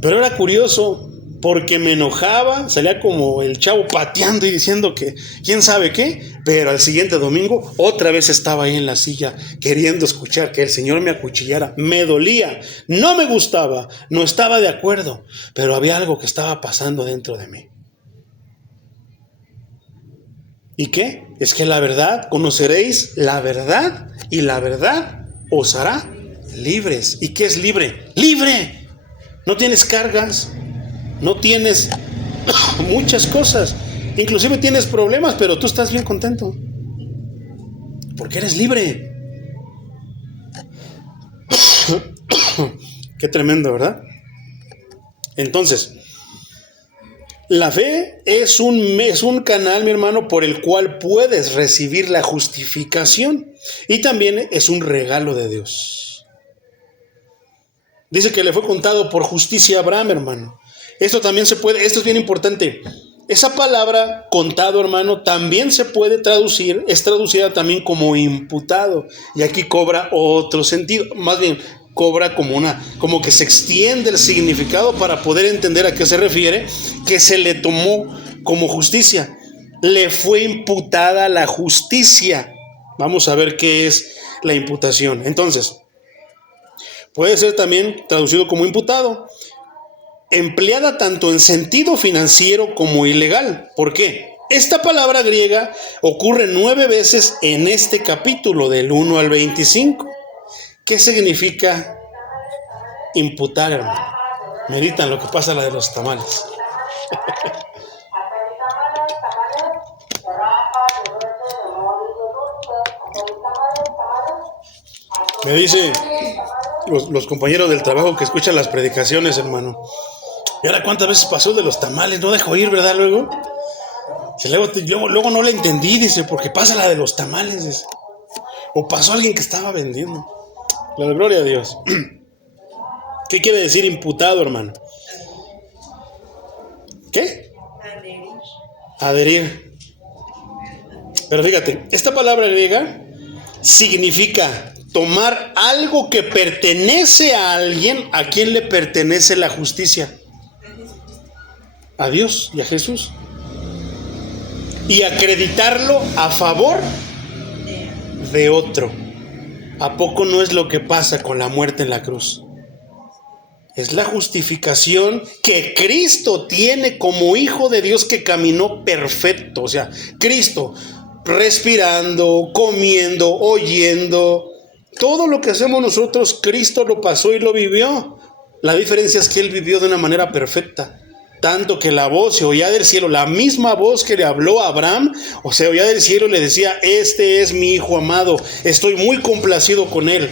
Pero era curioso, porque me enojaba, salía como el chavo pateando y diciendo que quién sabe qué, pero al siguiente domingo otra vez estaba ahí en la silla queriendo escuchar que el Señor me acuchillara. Me dolía, no me gustaba, no estaba de acuerdo, pero había algo que estaba pasando dentro de mí. ¿Y qué? Es que la verdad, conoceréis la verdad y la verdad os hará libres. ¿Y qué es libre? ¡Libre! No tienes cargas. No tienes muchas cosas, inclusive tienes problemas, pero tú estás bien contento, porque eres libre. Qué tremendo, ¿verdad? Entonces, la fe es un canal, mi hermano, por el cual puedes recibir la justificación, y también es un regalo de Dios. Dice que le fue contado por justicia a Abraham, hermano. Esto también se puede, esto es bien importante. Esa palabra contado, hermano, también se puede traducir, es traducida también como imputado. Y aquí cobra otro sentido, más bien cobra como que se extiende el significado para poder entender a qué se refiere, que se le tomó como justicia. Le fue imputada la justicia. Vamos a ver qué es la imputación. Entonces, puede ser también traducido como imputado, empleada tanto en sentido financiero como ilegal. ¿Por qué? Esta palabra griega ocurre 9 veces en este capítulo, del 1 al 25. ¿Qué significa imputar, hermano? Meditan lo que pasa la de los tamales. Me dice los compañeros del trabajo que escuchan las predicaciones, hermano. ¿Y ahora cuántas veces pasó de los tamales? No dejó ir, ¿verdad? Luego no le entendí, dice, porque pasa la de los tamales, dice. O pasó alguien que estaba vendiendo. La gloria a Dios. ¿Qué quiere decir imputado, hermano? ¿Qué? Adherir. Pero fíjate, esta palabra griega significa tomar algo que pertenece a alguien. ¿A quién le pertenece la justicia? A Dios y a Jesús. y acreditarlo a favor de otro. ¿A poco no es lo que pasa con la muerte en la cruz? Es la justificación que Cristo tiene como Hijo de Dios que caminó perfecto. O sea, Cristo respirando, comiendo, oyendo. Todo lo que hacemos nosotros, Cristo lo pasó y lo vivió. La diferencia es que Él vivió de una manera perfecta. Tanto que la voz se oía del cielo, la misma voz que le habló a Abraham, o se oía del cielo y le decía: este es mi Hijo amado, estoy muy complacido con Él.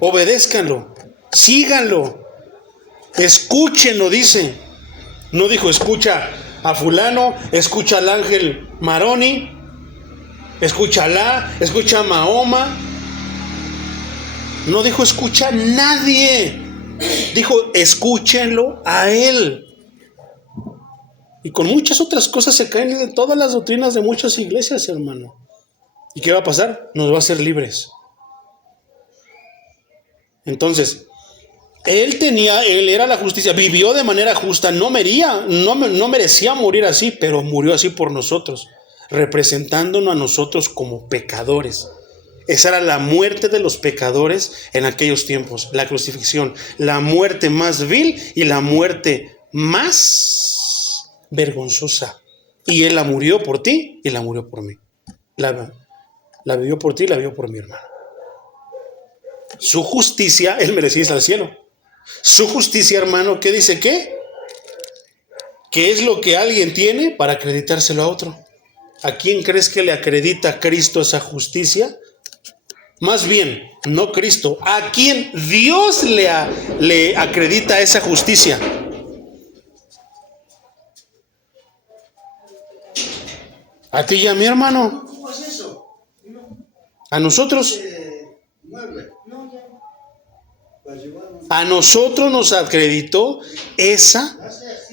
Obedézcanlo, síganlo. Escúchenlo, dice. No dijo escucha a fulano, escucha al ángel Maroni, escucha a Alá, escucha a Mahoma. No dijo escucha a nadie. Dijo escúchenlo a él. Y con muchas otras cosas se caen en todas las doctrinas de muchas iglesias, hermano. ¿Y qué va a pasar? Nos va a hacer libres. Entonces, Él era la justicia, vivió de manera justa, no merecía morir así, pero murió así por nosotros, representándonos a nosotros como pecadores. Esa era la muerte de los pecadores en aquellos tiempos, la crucifixión, la muerte más vil y la muerte más vergonzosa. Y Él la murió por ti y la murió por mí. La vivió por ti y la vivió por mi hermano. Su justicia, Él merecía ir al cielo. Su justicia, hermano, ¿qué dice qué? ¿Qué es lo que alguien tiene para acreditárselo a otro? ¿A quién crees que le acredita a Cristo esa justicia? Más bien, no Cristo, ¿a quién Dios le acredita esa justicia? A ti y a mi hermano. A nosotros. A nosotros nos acreditó esa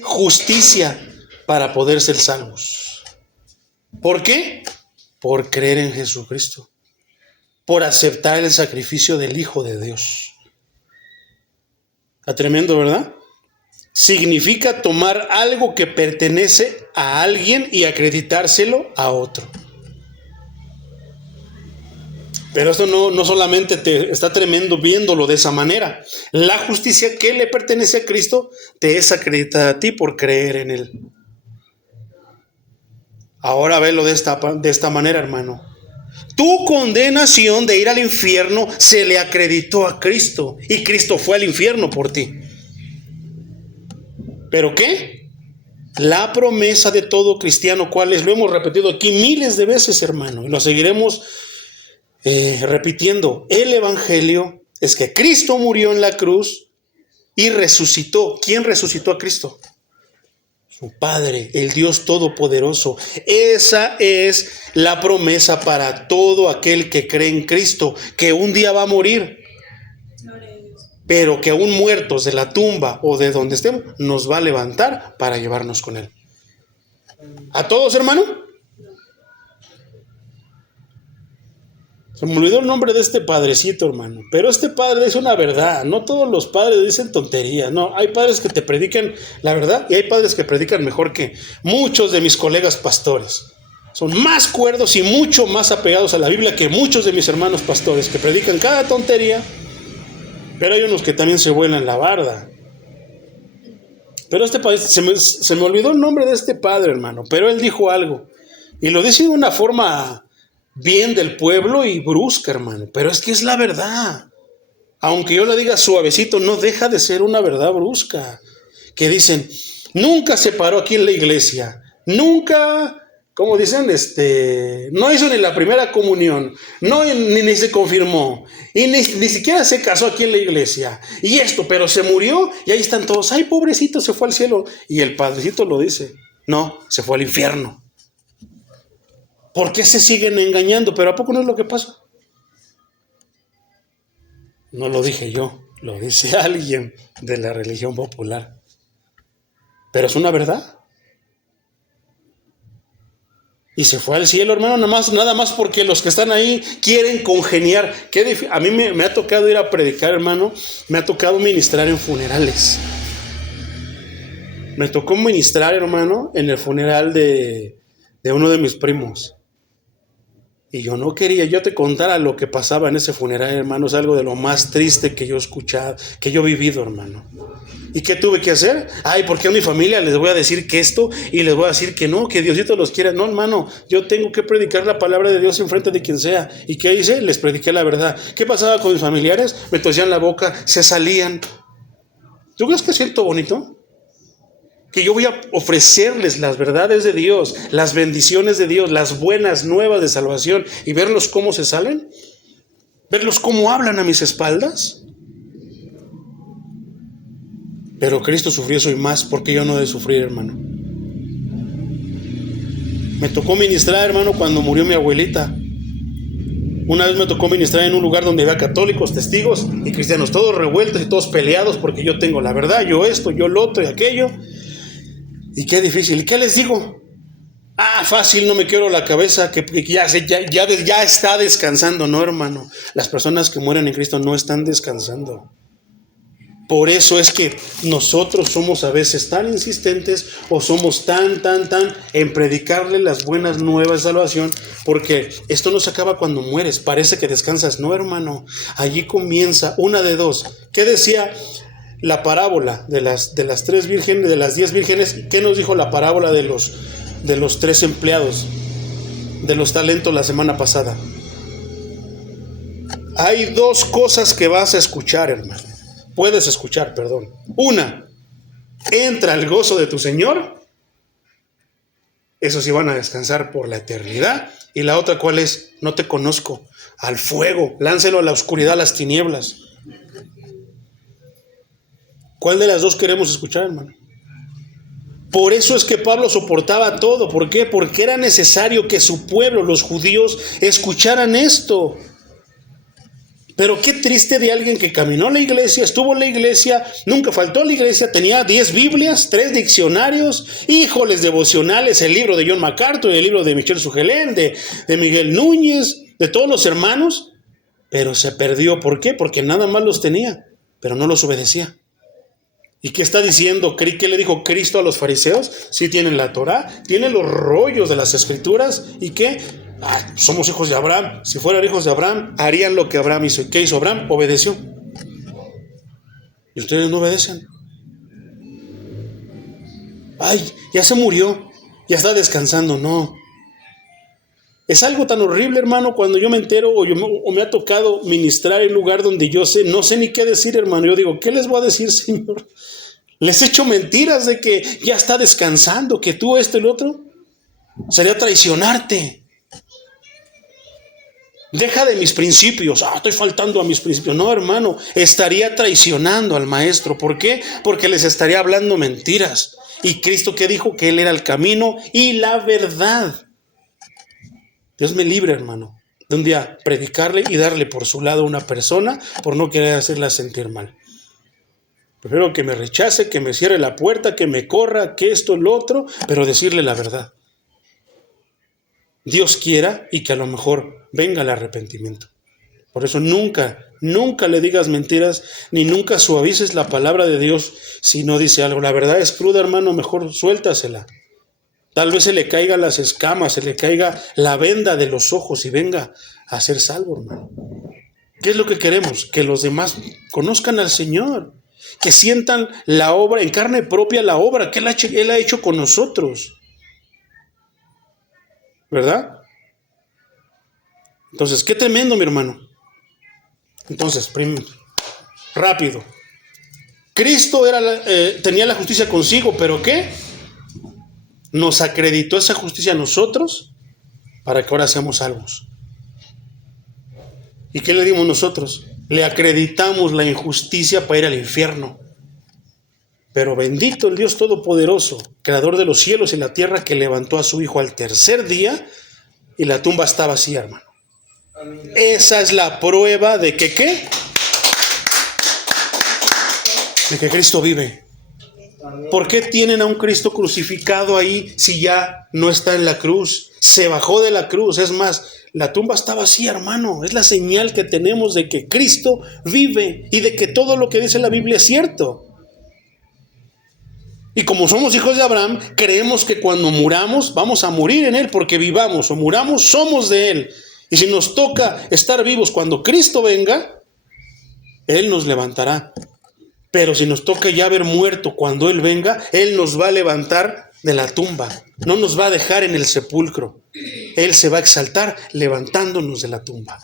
justicia para poder ser salvos. ¿Por qué? Por creer en Jesucristo. Por aceptar el sacrificio del Hijo de Dios. Está tremendo, ¿verdad? Significa tomar algo que pertenece a alguien y acreditárselo a otro. Pero esto no solamente está tremendo viéndolo de esa manera. La justicia que le pertenece a Cristo te es acreditada a ti por creer en Él. Ahora velo de esta manera, hermano. Tu condenación de ir al infierno se le acreditó a Cristo. Y Cristo fue al infierno por ti. ¿Pero qué? La promesa de todo cristiano, ¿cuál es? Lo hemos repetido aquí miles de veces, hermano. Y lo seguiremos repitiendo. El evangelio es que Cristo murió en la cruz y resucitó. ¿Quién resucitó a Cristo? Su Padre, el Dios Todopoderoso. Esa es la promesa para todo aquel que cree en Cristo, que un día va a morir, pero que aún muertos de la tumba o de donde estemos, nos va a levantar para llevarnos con Él. ¿A todos, hermano? Se me olvidó el nombre de este padrecito, hermano. Pero este padre es una verdad. No todos los padres dicen tonterías. No, hay padres que te predican la verdad y hay padres que predican mejor que muchos de mis colegas pastores. Son más cuerdos y mucho más apegados a la Biblia que muchos de mis hermanos pastores que predican cada tontería. Pero hay unos que también se vuelan la barda. Pero este padre, se me olvidó el nombre de este padre, hermano. Pero él dijo algo. Y lo dice de una forma bien del pueblo y brusca, hermano, pero es que es la verdad. Aunque yo lo diga suavecito, no deja de ser una verdad brusca. Que dicen, nunca se paró aquí en la iglesia, nunca, como dicen, no hizo ni la primera comunión, ni se confirmó, y ni siquiera se casó aquí en la iglesia, y esto, pero se murió, y ahí están todos, ay, pobrecito, se fue al cielo, y el padrecito lo dice, no, se fue al infierno. ¿Por qué se siguen engañando? Pero ¿a poco no es lo que pasa? No lo dije yo, lo dice alguien de la religión popular. Pero es una verdad. Y se fue al cielo, hermano, nada más porque los que están ahí quieren congeniar. A mí me ha tocado ir a predicar, hermano. Me ha tocado ministrar en funerales. Me tocó ministrar, hermano, en el funeral de de uno de mis primos. Y yo no quería, yo te contara lo que pasaba en ese funeral, hermano, es algo de lo más triste que yo he escuchado, que yo he vivido, hermano. ¿Y qué tuve que hacer? Ay, porque a mi familia les voy a decir que esto y les voy a decir que no, que Diosito los quiera. No, hermano, yo tengo que predicar la palabra de Dios en frente de quien sea. ¿Y qué hice? Les prediqué la verdad. ¿Qué pasaba con mis familiares? Me tosían la boca, se salían. ¿Tú crees que es cierto bonito? Que yo voy a ofrecerles las verdades de Dios, las bendiciones de Dios, las buenas nuevas de salvación y verlos cómo se salen, verlos cómo hablan a mis espaldas. Pero Cristo sufrió eso y más, porque yo no he de sufrir, hermano. Me tocó ministrar, hermano, cuando murió mi abuelita. Una vez me tocó ministrar en un lugar donde había católicos, testigos y cristianos, todos revueltos y todos peleados porque yo tengo la verdad, yo esto, yo lo otro y aquello. Y qué difícil. ¿Y qué les digo? Fácil, no me quiero la cabeza, que ya está descansando. No, hermano. Las personas que mueren en Cristo no están descansando. Por eso es que nosotros somos a veces tan insistentes o somos tan en predicarle las buenas nuevas de salvación, porque esto no se acaba cuando mueres. Parece que descansas. No, hermano. Allí comienza una de dos. ¿Qué decía la parábola de las 3 vírgenes, de las 10 vírgenes? ¿Qué nos dijo la parábola de los 3 empleados de los talentos la semana pasada? Hay 2 cosas que vas a escuchar, hermano. Puedes escuchar, perdón. Una, entra al gozo de tu Señor. Esos sí van a descansar por la eternidad. Y la otra, ¿cuál es? No te conozco. Al fuego, láncelo a la oscuridad, a las tinieblas. ¿Cuál de las 2 queremos escuchar, hermano? Por eso es que Pablo soportaba todo. ¿Por qué? Porque era necesario que su pueblo, los judíos, escucharan esto. Pero qué triste de alguien que caminó a la iglesia, estuvo en la iglesia, nunca faltó a la iglesia, tenía 10 Biblias, 3 diccionarios, híjoles, devocionales, el libro de John MacArthur, el libro de Michel Sugelén, de Miguel Núñez, de todos los hermanos, pero se perdió. ¿Por qué? Porque nada más los tenía, pero no los obedecía. ¿Y qué está diciendo? ¿Qué le dijo Cristo a los fariseos? Sí tienen la Torá, tienen los rollos de las Escrituras, ¿y qué? Somos hijos de Abraham. Si fueran hijos de Abraham, harían lo que Abraham hizo. ¿Y qué hizo Abraham? Obedeció. Y ustedes no obedecen. Ya se murió, ya está descansando. No. Es algo tan horrible, hermano, cuando yo me entero o me ha tocado ministrar en un lugar donde no sé ni qué decir, hermano. Yo digo, ¿qué les voy a decir, Señor? Les he hecho mentiras de que ya está descansando, que tú esto y lo otro. Sería traicionarte. Deja de mis principios. Estoy faltando a mis principios. No, hermano, estaría traicionando al maestro. ¿Por qué? Porque les estaría hablando mentiras. Y Cristo, ¿qué dijo? Que Él era el camino y la verdad. Dios me libre, hermano, de un día predicarle y darle por su lado a una persona por no querer hacerla sentir mal. Prefiero que me rechace, que me cierre la puerta, que me corra, que esto, lo otro, pero decirle la verdad. Dios quiera y que a lo mejor venga el arrepentimiento. Por eso nunca le digas mentiras, ni nunca suavices la palabra de Dios si no dice algo. La verdad es cruda, hermano, mejor suéltasela. Tal vez se le caigan las escamas, se le caiga la venda de los ojos y venga a ser salvo, hermano. ¿Qué es lo que queremos? Que los demás conozcan al Señor, que sientan la obra, en carne propia la obra que Él ha hecho con nosotros. ¿Verdad? Entonces, qué tremendo, mi hermano. Entonces, rápido. Cristo tenía la justicia consigo, ¿pero qué? Nos acreditó esa justicia a nosotros para que ahora seamos salvos. ¿Y qué le dimos nosotros? Le acreditamos la injusticia para ir al infierno. Pero bendito el Dios Todopoderoso, creador de los cielos y la tierra, que levantó a su Hijo al tercer día y la tumba está vacía, hermano. Esa es la prueba de que ¿qué? De que Cristo vive. ¿Por qué tienen a un Cristo crucificado ahí si ya no está en la cruz? Se bajó de la cruz. Es más, la tumba está vacía, hermano. Es la señal que tenemos de que Cristo vive y de que todo lo que dice la Biblia es cierto. Y como somos hijos de Abraham, creemos que cuando muramos vamos a morir en Él, porque vivamos o muramos, somos de Él. Y si nos toca estar vivos cuando Cristo venga, Él nos levantará. Pero si nos toca ya haber muerto cuando Él venga, Él nos va a levantar de la tumba. No nos va a dejar en el sepulcro. Él se va a exaltar levantándonos de la tumba.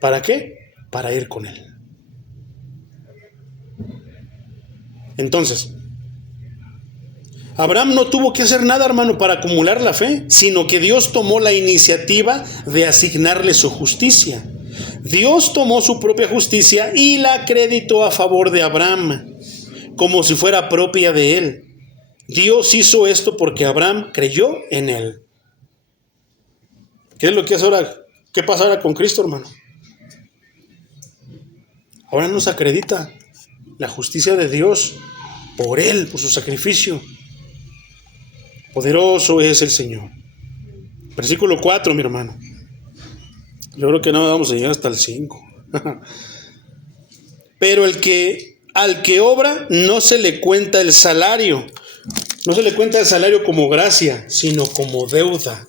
¿Para qué? Para ir con Él. Entonces, Abraham no tuvo que hacer nada, hermano, para acumular la fe, sino que Dios tomó la iniciativa de asignarle su justicia. Dios tomó su propia justicia y la acreditó a favor de Abraham, como si fuera propia de él. Dios hizo esto porque Abraham creyó en él. ¿Qué es lo que hace ahora? ¿Qué pasa ahora con Cristo, hermano? Ahora nos acredita la justicia de Dios por él, por su sacrificio. Poderoso es el Señor. Versículo 4, mi hermano. Yo creo que no vamos a llegar hasta el 5. Pero al que obra no se le cuenta el salario. No se le cuenta el salario como gracia, sino como deuda.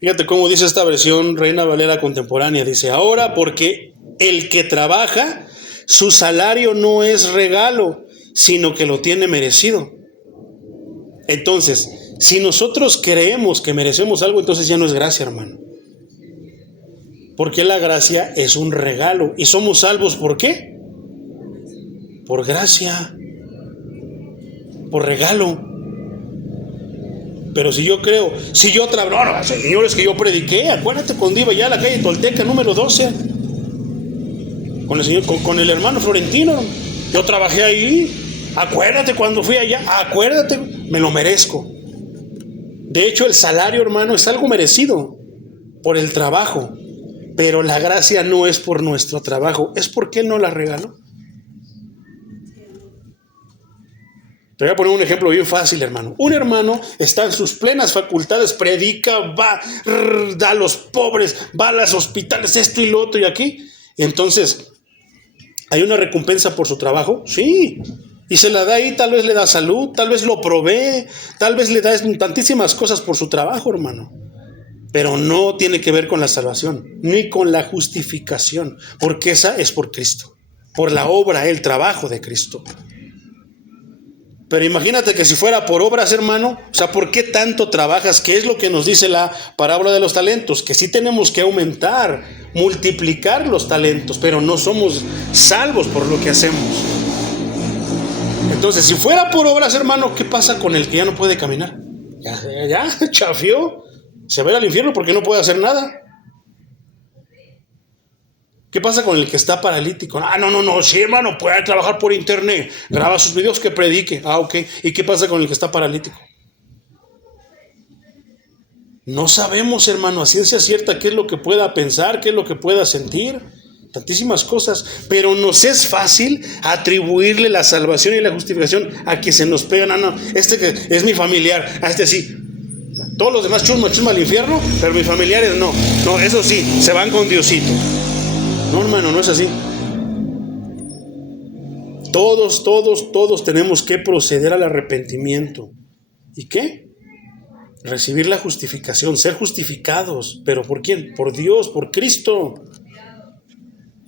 Fíjate cómo dice esta versión Reina Valera contemporánea. Dice, ahora porque el que trabaja, su salario no es regalo, sino que lo tiene merecido. Entonces, si nosotros creemos que merecemos algo, entonces ya no es gracia, hermano. Porque la gracia es un regalo. ¿Y somos salvos por qué? Por gracia. Por regalo. Pero si yo creo, si yo trabajo, no, señores, que yo prediqué, acuérdate cuando iba ya a la calle Tolteca número 12, con el hermano Florentino, yo trabajé ahí. Acuérdate cuando fui allá, acuérdate, me lo merezco. De hecho, el salario, hermano, es algo merecido por el trabajo, pero la gracia no es por nuestro trabajo, es porque Él nos la regaló. Te voy a poner un ejemplo bien fácil, hermano. Un hermano está en sus plenas facultades, predica, va, da a los pobres, va a los hospitales, esto y lo otro y aquí. Y entonces, ¿hay una recompensa por su trabajo? Sí. Y se la da ahí, tal vez le da salud, tal vez lo provee, tal vez le da tantísimas cosas por su trabajo, hermano. Pero no tiene que ver con la salvación, ni con la justificación, porque esa es por Cristo, por la obra, el trabajo de Cristo. Pero imagínate que si fuera por obras, hermano, o sea, ¿por qué tanto trabajas? ¿Qué es lo que nos dice la parábola de los talentos? Que sí tenemos que aumentar, multiplicar los talentos, pero no somos salvos por lo que hacemos. Entonces, si fuera por obras, hermano, ¿qué pasa con el que ya no puede caminar? Ya, chafió, se va a ir al infierno porque no puede hacer nada. ¿Qué pasa con el que está paralítico? No, sí, hermano, puede trabajar por internet, graba sus videos, que predique. Ok. ¿Y qué pasa con el que está paralítico? No sabemos, hermano, a ciencia cierta qué es lo que pueda pensar, qué es lo que pueda sentir. Tantísimas cosas, pero nos es fácil atribuirle la salvación y la justificación a que se nos pegan. Este que es mi familiar, a este sí. Todos los demás chusma al infierno, pero mis familiares no. No, eso sí, se van con Diosito. No, hermano, no es así. Todos tenemos que proceder al arrepentimiento. ¿Y qué? Recibir la justificación, ser justificados. ¿Pero por quién? Por Dios, por Cristo.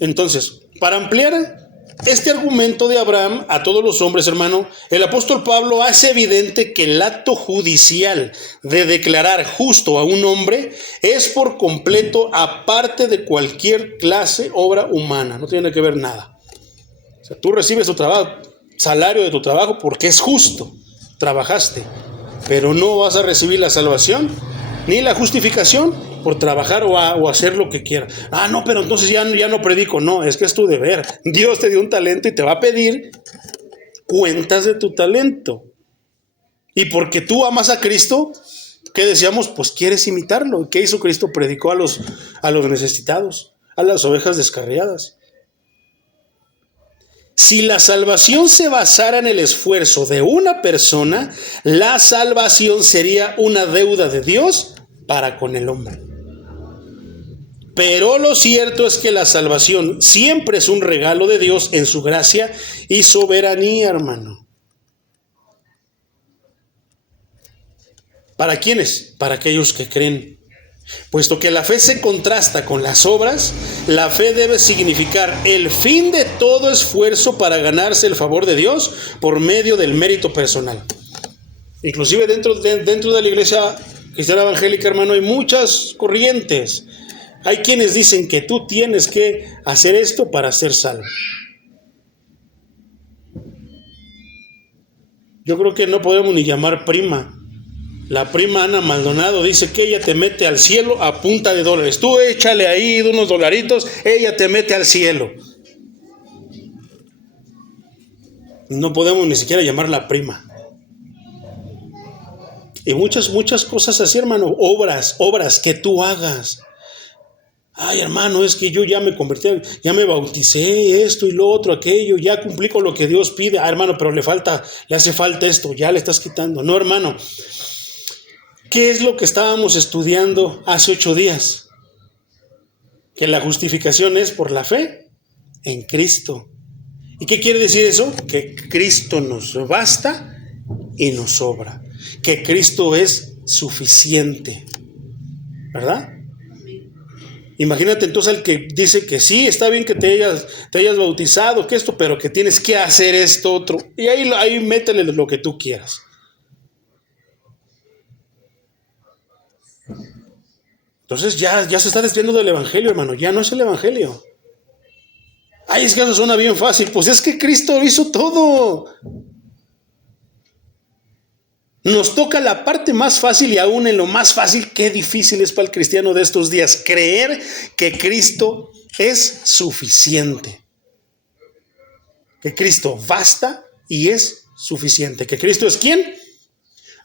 Entonces, para ampliar este argumento de Abraham a todos los hombres, hermano, el apóstol Pablo hace evidente que el acto judicial de declarar justo a un hombre es por completo aparte de cualquier clase, obra humana. No tiene que ver nada. O sea, tú recibes tu trabajo, salario de tu trabajo porque es justo, trabajaste, pero no vas a recibir la salvación ni la justificación por trabajar o hacer lo que quieras. No, pero entonces ya no predico. No, es que es tu deber. Dios te dio un talento y te va a pedir cuentas de tu talento. Y porque tú amas a Cristo, ¿qué decíamos? Pues quieres imitarlo. ¿Qué hizo Cristo? Predicó a los necesitados, a las ovejas descarriadas. Si la salvación se basara en el esfuerzo de una persona, la salvación sería una deuda de Dios para con el hombre. Pero lo cierto es que la salvación siempre es un regalo de Dios en su gracia y soberanía, hermano. ¿Para quiénes? Para aquellos que creen. Puesto que la fe se contrasta con las obras, la fe debe significar el fin de todo esfuerzo para ganarse el favor de Dios por medio del mérito personal. Inclusive dentro de la iglesia cristiana evangélica, hermano, hay muchas corrientes. Hay quienes dicen que tú tienes que hacer esto para ser salvo. Yo creo que no podemos ni llamar prima. La prima Ana Maldonado dice que ella te mete al cielo a punta de dólares. Tú échale ahí unos dolaritos, ella te mete al cielo. No podemos ni siquiera llamarla prima. Y muchas cosas así, hermano. Obras que tú hagas. Ay, hermano, es que yo ya me convertí, ya me bauticé, esto y lo otro, aquello, ya cumplí con lo que Dios pide. Ah, hermano, pero le hace falta esto, ya le estás quitando. No, hermano. ¿Qué es lo que estábamos estudiando hace 8 días? Que la justificación es por la fe en Cristo. ¿Y qué quiere decir eso? Que Cristo nos basta y nos sobra. Que Cristo es suficiente. ¿Verdad? Imagínate entonces el que dice que sí, está bien que te hayas bautizado, que esto, pero que tienes que hacer esto otro. Y ahí métele lo que tú quieras. Entonces ya se está desviando del evangelio, hermano. Ya no es el evangelio. Ay, es que eso suena bien fácil. Pues es que Cristo hizo todo. Nos toca la parte más fácil, y aún en lo más fácil, qué difícil es para el cristiano de estos días creer que Cristo es suficiente. Que Cristo basta y es suficiente. ¿Que Cristo es quién?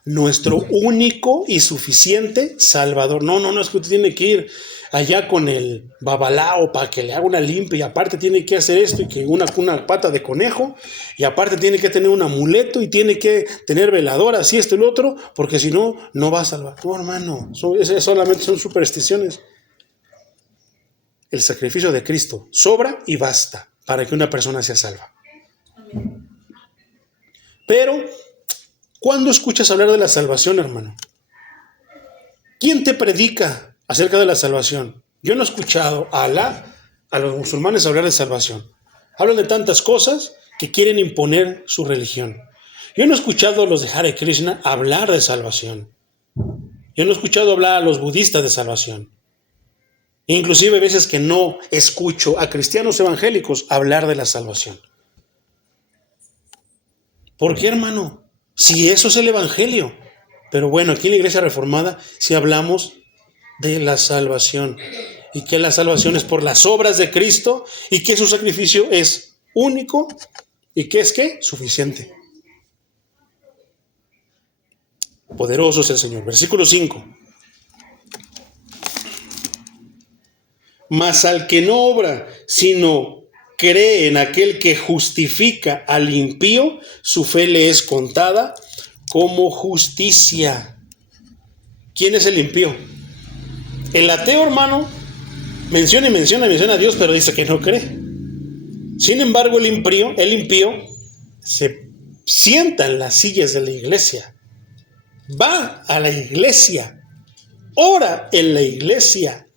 Nuestro único y suficiente Salvador. No, es que usted tiene que ir allá con el babalao para que le haga una limpia, y aparte tiene que hacer esto, y que una pata de conejo, y aparte tiene que tener un amuleto, y tiene que tener veladoras y esto y lo otro, porque si no, no va a salvar. No, hermano, solamente son supersticiones. El sacrificio de Cristo sobra y basta para que una persona sea salva. Pero ¿cuándo escuchas hablar de la salvación, hermano? ¿Quién te predica acerca de la salvación? Yo no he escuchado a los musulmanes hablar de salvación. Hablan de tantas cosas que quieren imponer su religión. Yo no he escuchado a los de Hare Krishna hablar de salvación. Yo no he escuchado hablar a los budistas de salvación. Inclusive hay veces que no escucho a cristianos evangélicos hablar de la salvación. ¿Por qué, hermano? Si eso es el evangelio. Pero bueno, aquí en la Iglesia Reformada sí hablamos de la salvación, y que la salvación es por las obras de Cristo, y que su sacrificio es único, y que es ¿qué? Suficiente. Poderoso es el Señor. Versículo 5. Mas al que no obra, sino cree en aquel que justifica al impío, su fe le es contada como justicia. ¿Quién es el impío? El ateo, hermano, menciona a Dios, pero dice que no cree. Sin embargo, el impío se sienta en las sillas de la iglesia, va a la iglesia, ora en la iglesia,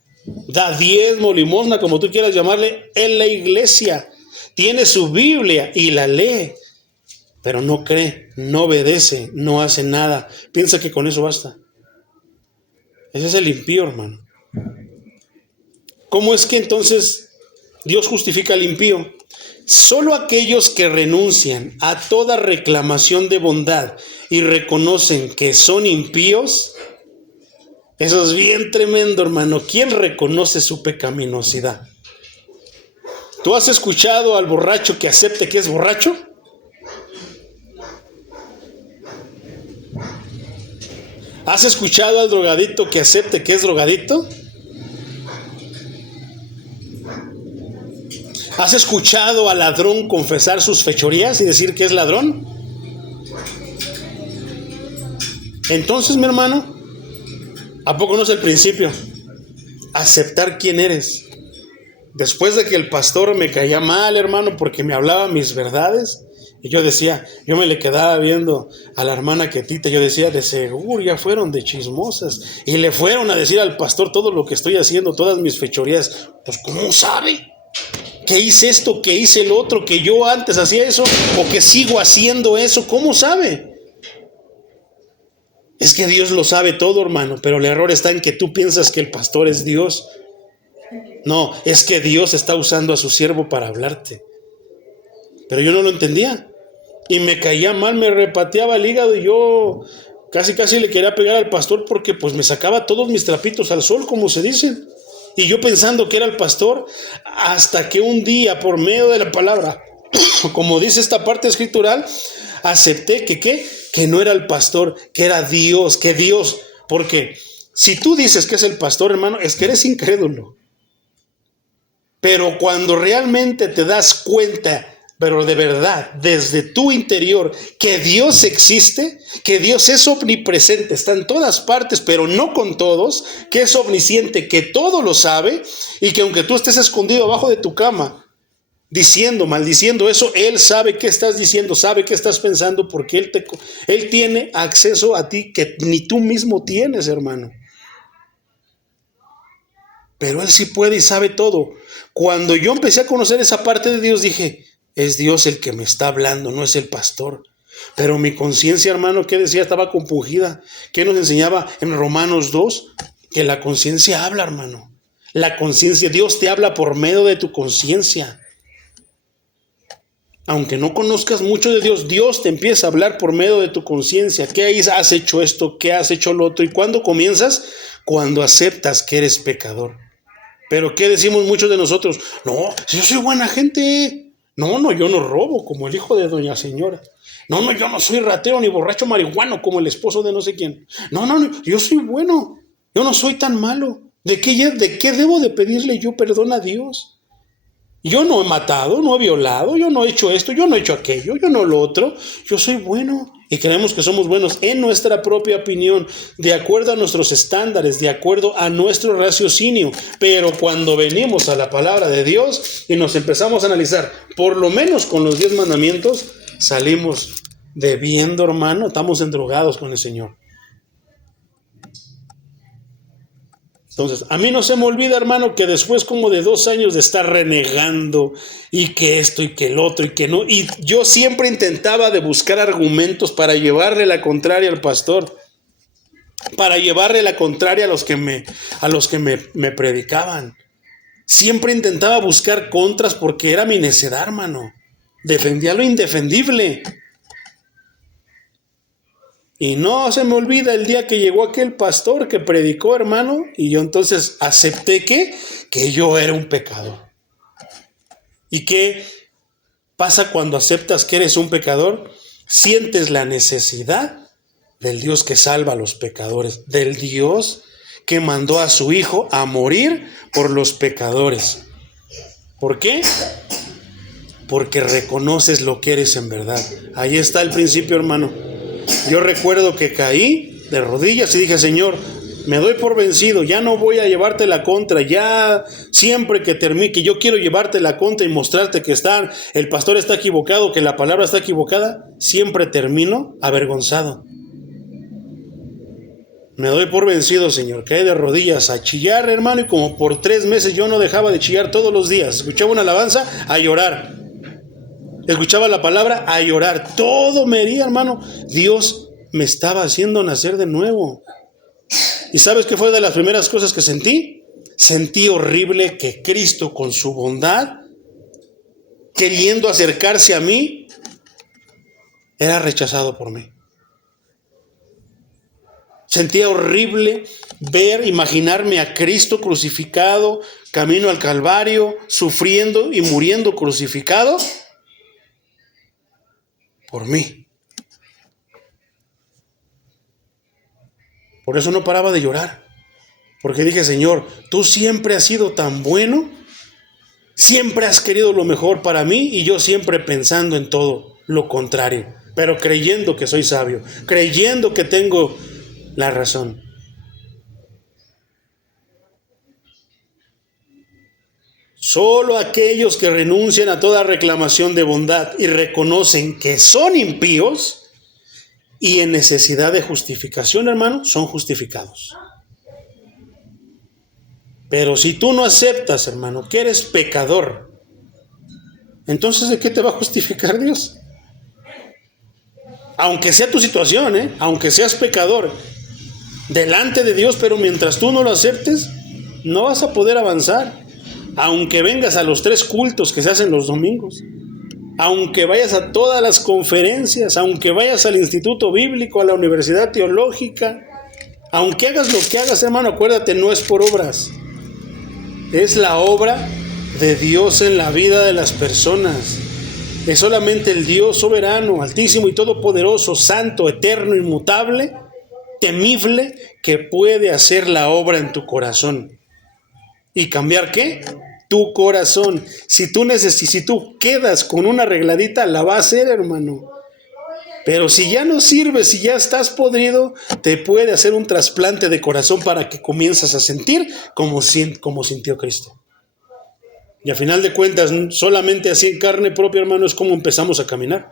da diezmo, limosna, como tú quieras llamarle, en la iglesia, tiene su Biblia y la lee, pero no cree, no obedece, no hace nada, piensa que con eso basta. Ese es el impío, hermano. ¿Cómo es que entonces Dios justifica al impío? Solo aquellos que renuncian a toda reclamación de bondad y reconocen que son impíos. Eso es bien tremendo, hermano. ¿Quién reconoce su pecaminosidad? ¿Tú has escuchado al borracho que acepte que es borracho? ¿Has escuchado al drogadicto que acepte que es drogadicto? ¿Has escuchado al ladrón confesar sus fechorías y decir que es ladrón? Entonces, mi hermano, ¿a poco no es el principio? aceptar quién eres. Después de que el pastor me caía mal, hermano, porque me hablaba mis verdades, y yo decía, yo me le quedaba viendo a la hermana Ketita, yo decía, de seguro ya fueron de chismosas, y le fueron a decir al pastor todo lo que estoy haciendo, todas mis fechorías. Pues ¿cómo sabe? Que hice esto, que hice el otro, que yo antes hacía eso, o que sigo haciendo eso. ¿Cómo sabe? Es que Dios lo sabe todo, hermano, pero el error está en que tú piensas que el pastor es Dios. No, es que Dios está usando a su siervo para hablarte. Pero yo no lo entendía. Y me caía mal, me repateaba el hígado y yo casi le quería pegar al pastor porque pues me sacaba todos mis trapitos al sol, como se dice. Y yo pensando que era el pastor, hasta que un día, por medio de la palabra, como dice esta parte escritural, acepté que no era el pastor, que era Dios, porque si tú dices que es el pastor, hermano, es que eres incrédulo. Pero cuando realmente te das cuenta, pero de verdad, desde tu interior, que Dios existe, que Dios es omnipresente, está en todas partes, pero no con todos, que es omnisciente, que todo lo sabe, y que aunque tú estés escondido abajo de tu cama, diciendo, maldiciendo eso, Él sabe qué estás diciendo, sabe qué estás pensando, porque Él tiene acceso a ti que ni tú mismo tienes, hermano. Pero Él sí puede y sabe todo. Cuando yo empecé a conocer esa parte de Dios, dije, es Dios el que me está hablando, no es el pastor. Pero mi conciencia, hermano, ¿qué decía? Estaba compungida. ¿Qué nos enseñaba en Romanos 2? Que la conciencia habla, hermano. La conciencia, Dios te habla por medio de tu conciencia. Aunque no conozcas mucho de Dios, Dios te empieza a hablar por medio de tu conciencia. ¿Qué has hecho esto? ¿Qué has hecho lo otro? ¿Y cuándo comienzas? Cuando aceptas que eres pecador. Pero ¿qué decimos muchos de nosotros? No, yo soy buena gente. No, yo no robo como el hijo de doña señora. No, yo no soy ratero ni borracho marihuano como el esposo de no sé quién. No, yo soy bueno. Yo no soy tan malo. ¿De qué debo de pedirle yo perdón a Dios? Yo no he matado, no he violado, yo no he hecho esto, yo no he hecho aquello, yo no lo otro. Yo soy bueno. Y creemos que somos buenos en nuestra propia opinión, de acuerdo a nuestros estándares, de acuerdo a nuestro raciocinio. Pero cuando venimos a la palabra de Dios y nos empezamos a analizar, por lo menos con los 10 mandamientos, salimos debiendo, hermano, estamos endrogados con el Señor. Entonces, a mí no se me olvida, hermano, que después como de 2 años de estar renegando y que esto y que el otro y que no, y yo siempre intentaba de buscar argumentos para llevarle la contraria al pastor, para llevarle la contraria a los que me predicaban. Siempre intentaba buscar contras porque era mi necedad, hermano. Defendía lo indefendible. Y no se me olvida el día que llegó aquel pastor que predicó, hermano, y yo entonces acepté que yo era un pecador. ¿Y qué pasa cuando aceptas que eres un pecador? Sientes la necesidad del Dios que salva a los pecadores, del Dios que mandó a su Hijo a morir por los pecadores. ¿Por qué? Porque reconoces lo que eres en verdad. Ahí está el principio, hermano. Yo recuerdo que caí de rodillas y dije, Señor, me doy por vencido, ya no voy a llevarte la contra, ya siempre que termine, que yo quiero llevarte la contra y mostrarte que el pastor está equivocado, que la palabra está equivocada, siempre termino avergonzado. Me doy por vencido, Señor, caí de rodillas a chillar, hermano, y como por 3 meses yo no dejaba de chillar todos los días. Escuchaba una alabanza, a llorar. Escuchaba la palabra, a llorar. Todo me hería, hermano. Dios me estaba haciendo nacer de nuevo. ¿Y sabes qué fue de las primeras cosas que sentí? Sentí horrible que Cristo, con su bondad, queriendo acercarse a mí, era rechazado por mí. Sentía horrible imaginarme a Cristo crucificado, camino al Calvario, sufriendo y muriendo crucificado por mí. Por eso no paraba de llorar. Porque dije, Señor, tú siempre has sido tan bueno, siempre has querido lo mejor para mí y yo siempre pensando en todo lo contrario, pero creyendo que soy sabio, creyendo que tengo la razón. Solo aquellos que renuncian a toda reclamación de bondad y reconocen que son impíos y en necesidad de justificación, hermano, son justificados. Pero si tú no aceptas, hermano, que eres pecador, entonces ¿de qué te va a justificar Dios? Aunque sea tu situación, aunque seas pecador delante de Dios, pero mientras tú no lo aceptes, no vas a poder avanzar. Aunque vengas a los 3 cultos que se hacen los domingos, aunque vayas a todas las conferencias, aunque vayas al instituto bíblico, a la universidad teológica, aunque hagas lo que hagas, hermano, acuérdate, no es por obras. Es la obra de Dios en la vida de las personas. Es solamente el Dios soberano, altísimo y todopoderoso, santo, eterno, inmutable, temible, que puede hacer la obra en tu corazón. ¿Y cambiar qué? Tu corazón. Si tú quedas con una arregladita, la va a hacer, hermano. Pero si ya no sirves, si ya estás podrido, te puede hacer un trasplante de corazón para que comiences a sentir como sintió Cristo. Y a final de cuentas, solamente así en carne propia, hermano, es como empezamos a caminar.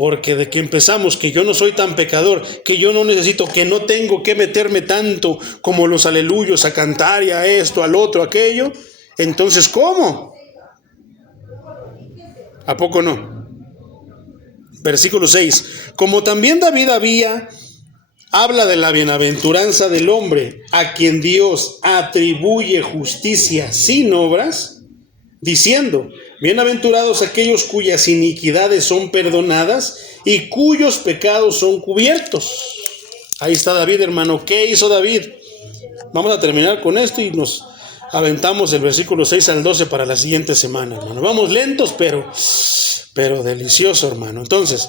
Porque de que empezamos, que yo no soy tan pecador, que yo no necesito, que no tengo que meterme tanto como los aleluyos a cantar y a esto, al otro, aquello, entonces ¿cómo? ¿A poco no? Versículo 6. Como también David habla de la bienaventuranza del hombre a quien Dios atribuye justicia sin obras, diciendo: bienaventurados aquellos cuyas iniquidades son perdonadas y cuyos pecados son cubiertos. Ahí está David, hermano. ¿Qué hizo David? Vamos a terminar con esto y nos aventamos el versículo 6 al 12 para la siguiente semana, hermano. Vamos lentos, pero delicioso, hermano. Entonces,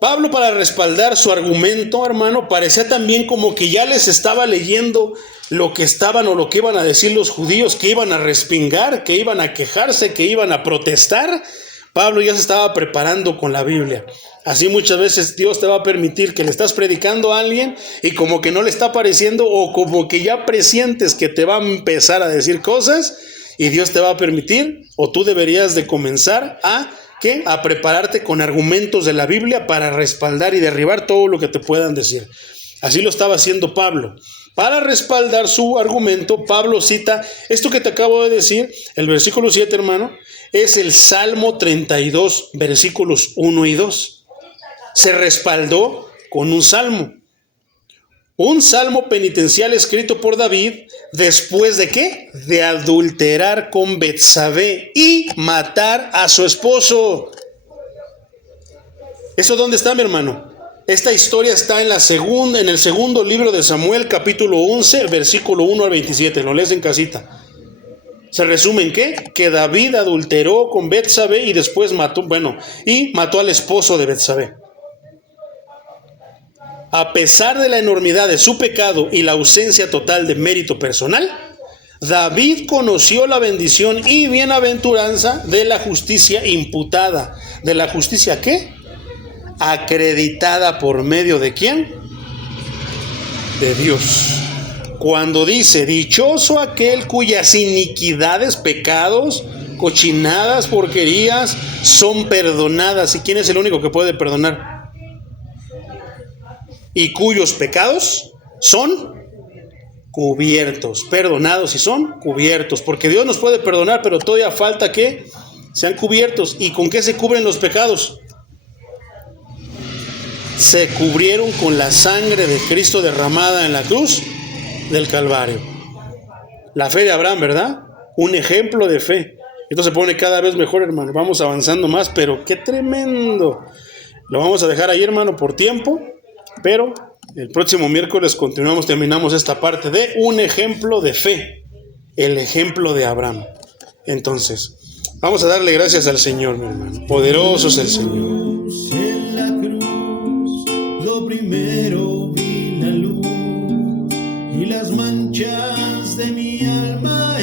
Pablo, para respaldar su argumento, hermano, parecía también como que ya les estaba leyendo lo que estaban o lo que iban a decir los judíos, que iban a respingar, que iban a quejarse, que iban a protestar. Pablo ya se estaba preparando con la Biblia. Así muchas veces Dios te va a permitir que le estás predicando a alguien y como que no le está pareciendo, o como que ya presientes que te va a empezar a decir cosas, y Dios te va a permitir, o tú deberías de comenzar a prepararte con argumentos de la Biblia para respaldar y derribar todo lo que te puedan decir. Así lo estaba haciendo Pablo. Para respaldar su argumento, Pablo cita esto que te acabo de decir, el versículo 7, hermano, es el Salmo 32, versículos 1 y 2. Se respaldó con un salmo. Un salmo penitencial escrito por David después de ¿qué? De adulterar con Betsabé y matar a su esposo. ¿Eso dónde está, mi hermano? Esta historia está en el segundo libro de Samuel, capítulo 11, versículo 1 al 27. Lo lees en casita. Se resume en ¿qué? Que David adulteró con Betsabé y después mató al esposo de Betsabé. A pesar de la enormidad de su pecado y la ausencia total de mérito personal, David conoció la bendición y bienaventuranza de la justicia imputada. ¿De la justicia qué? Acreditada por medio de ¿quién? De Dios. Cuando dice: dichoso aquel cuyas iniquidades, pecados, cochinadas, porquerías son perdonadas. ¿Y quién es el único que puede perdonar? Y cuyos pecados son cubiertos, perdonados y son cubiertos, porque Dios nos puede perdonar, pero todavía falta que sean cubiertos. ¿Y con qué se cubren los pecados? Se cubrieron con la sangre de Cristo derramada en la cruz del Calvario. La fe de Abraham, ¿verdad? Un ejemplo de fe. Esto se pone cada vez mejor, hermano. Vamos avanzando más, pero qué tremendo. Lo vamos a dejar ahí, hermano, por tiempo. Pero el próximo miércoles terminamos esta parte de un ejemplo de fe, el ejemplo de Abraham. Entonces, vamos a darle gracias al Señor, mi hermano. Poderoso es el Señor. En la cruz, lo primero vi la luz y las manchas de mi alma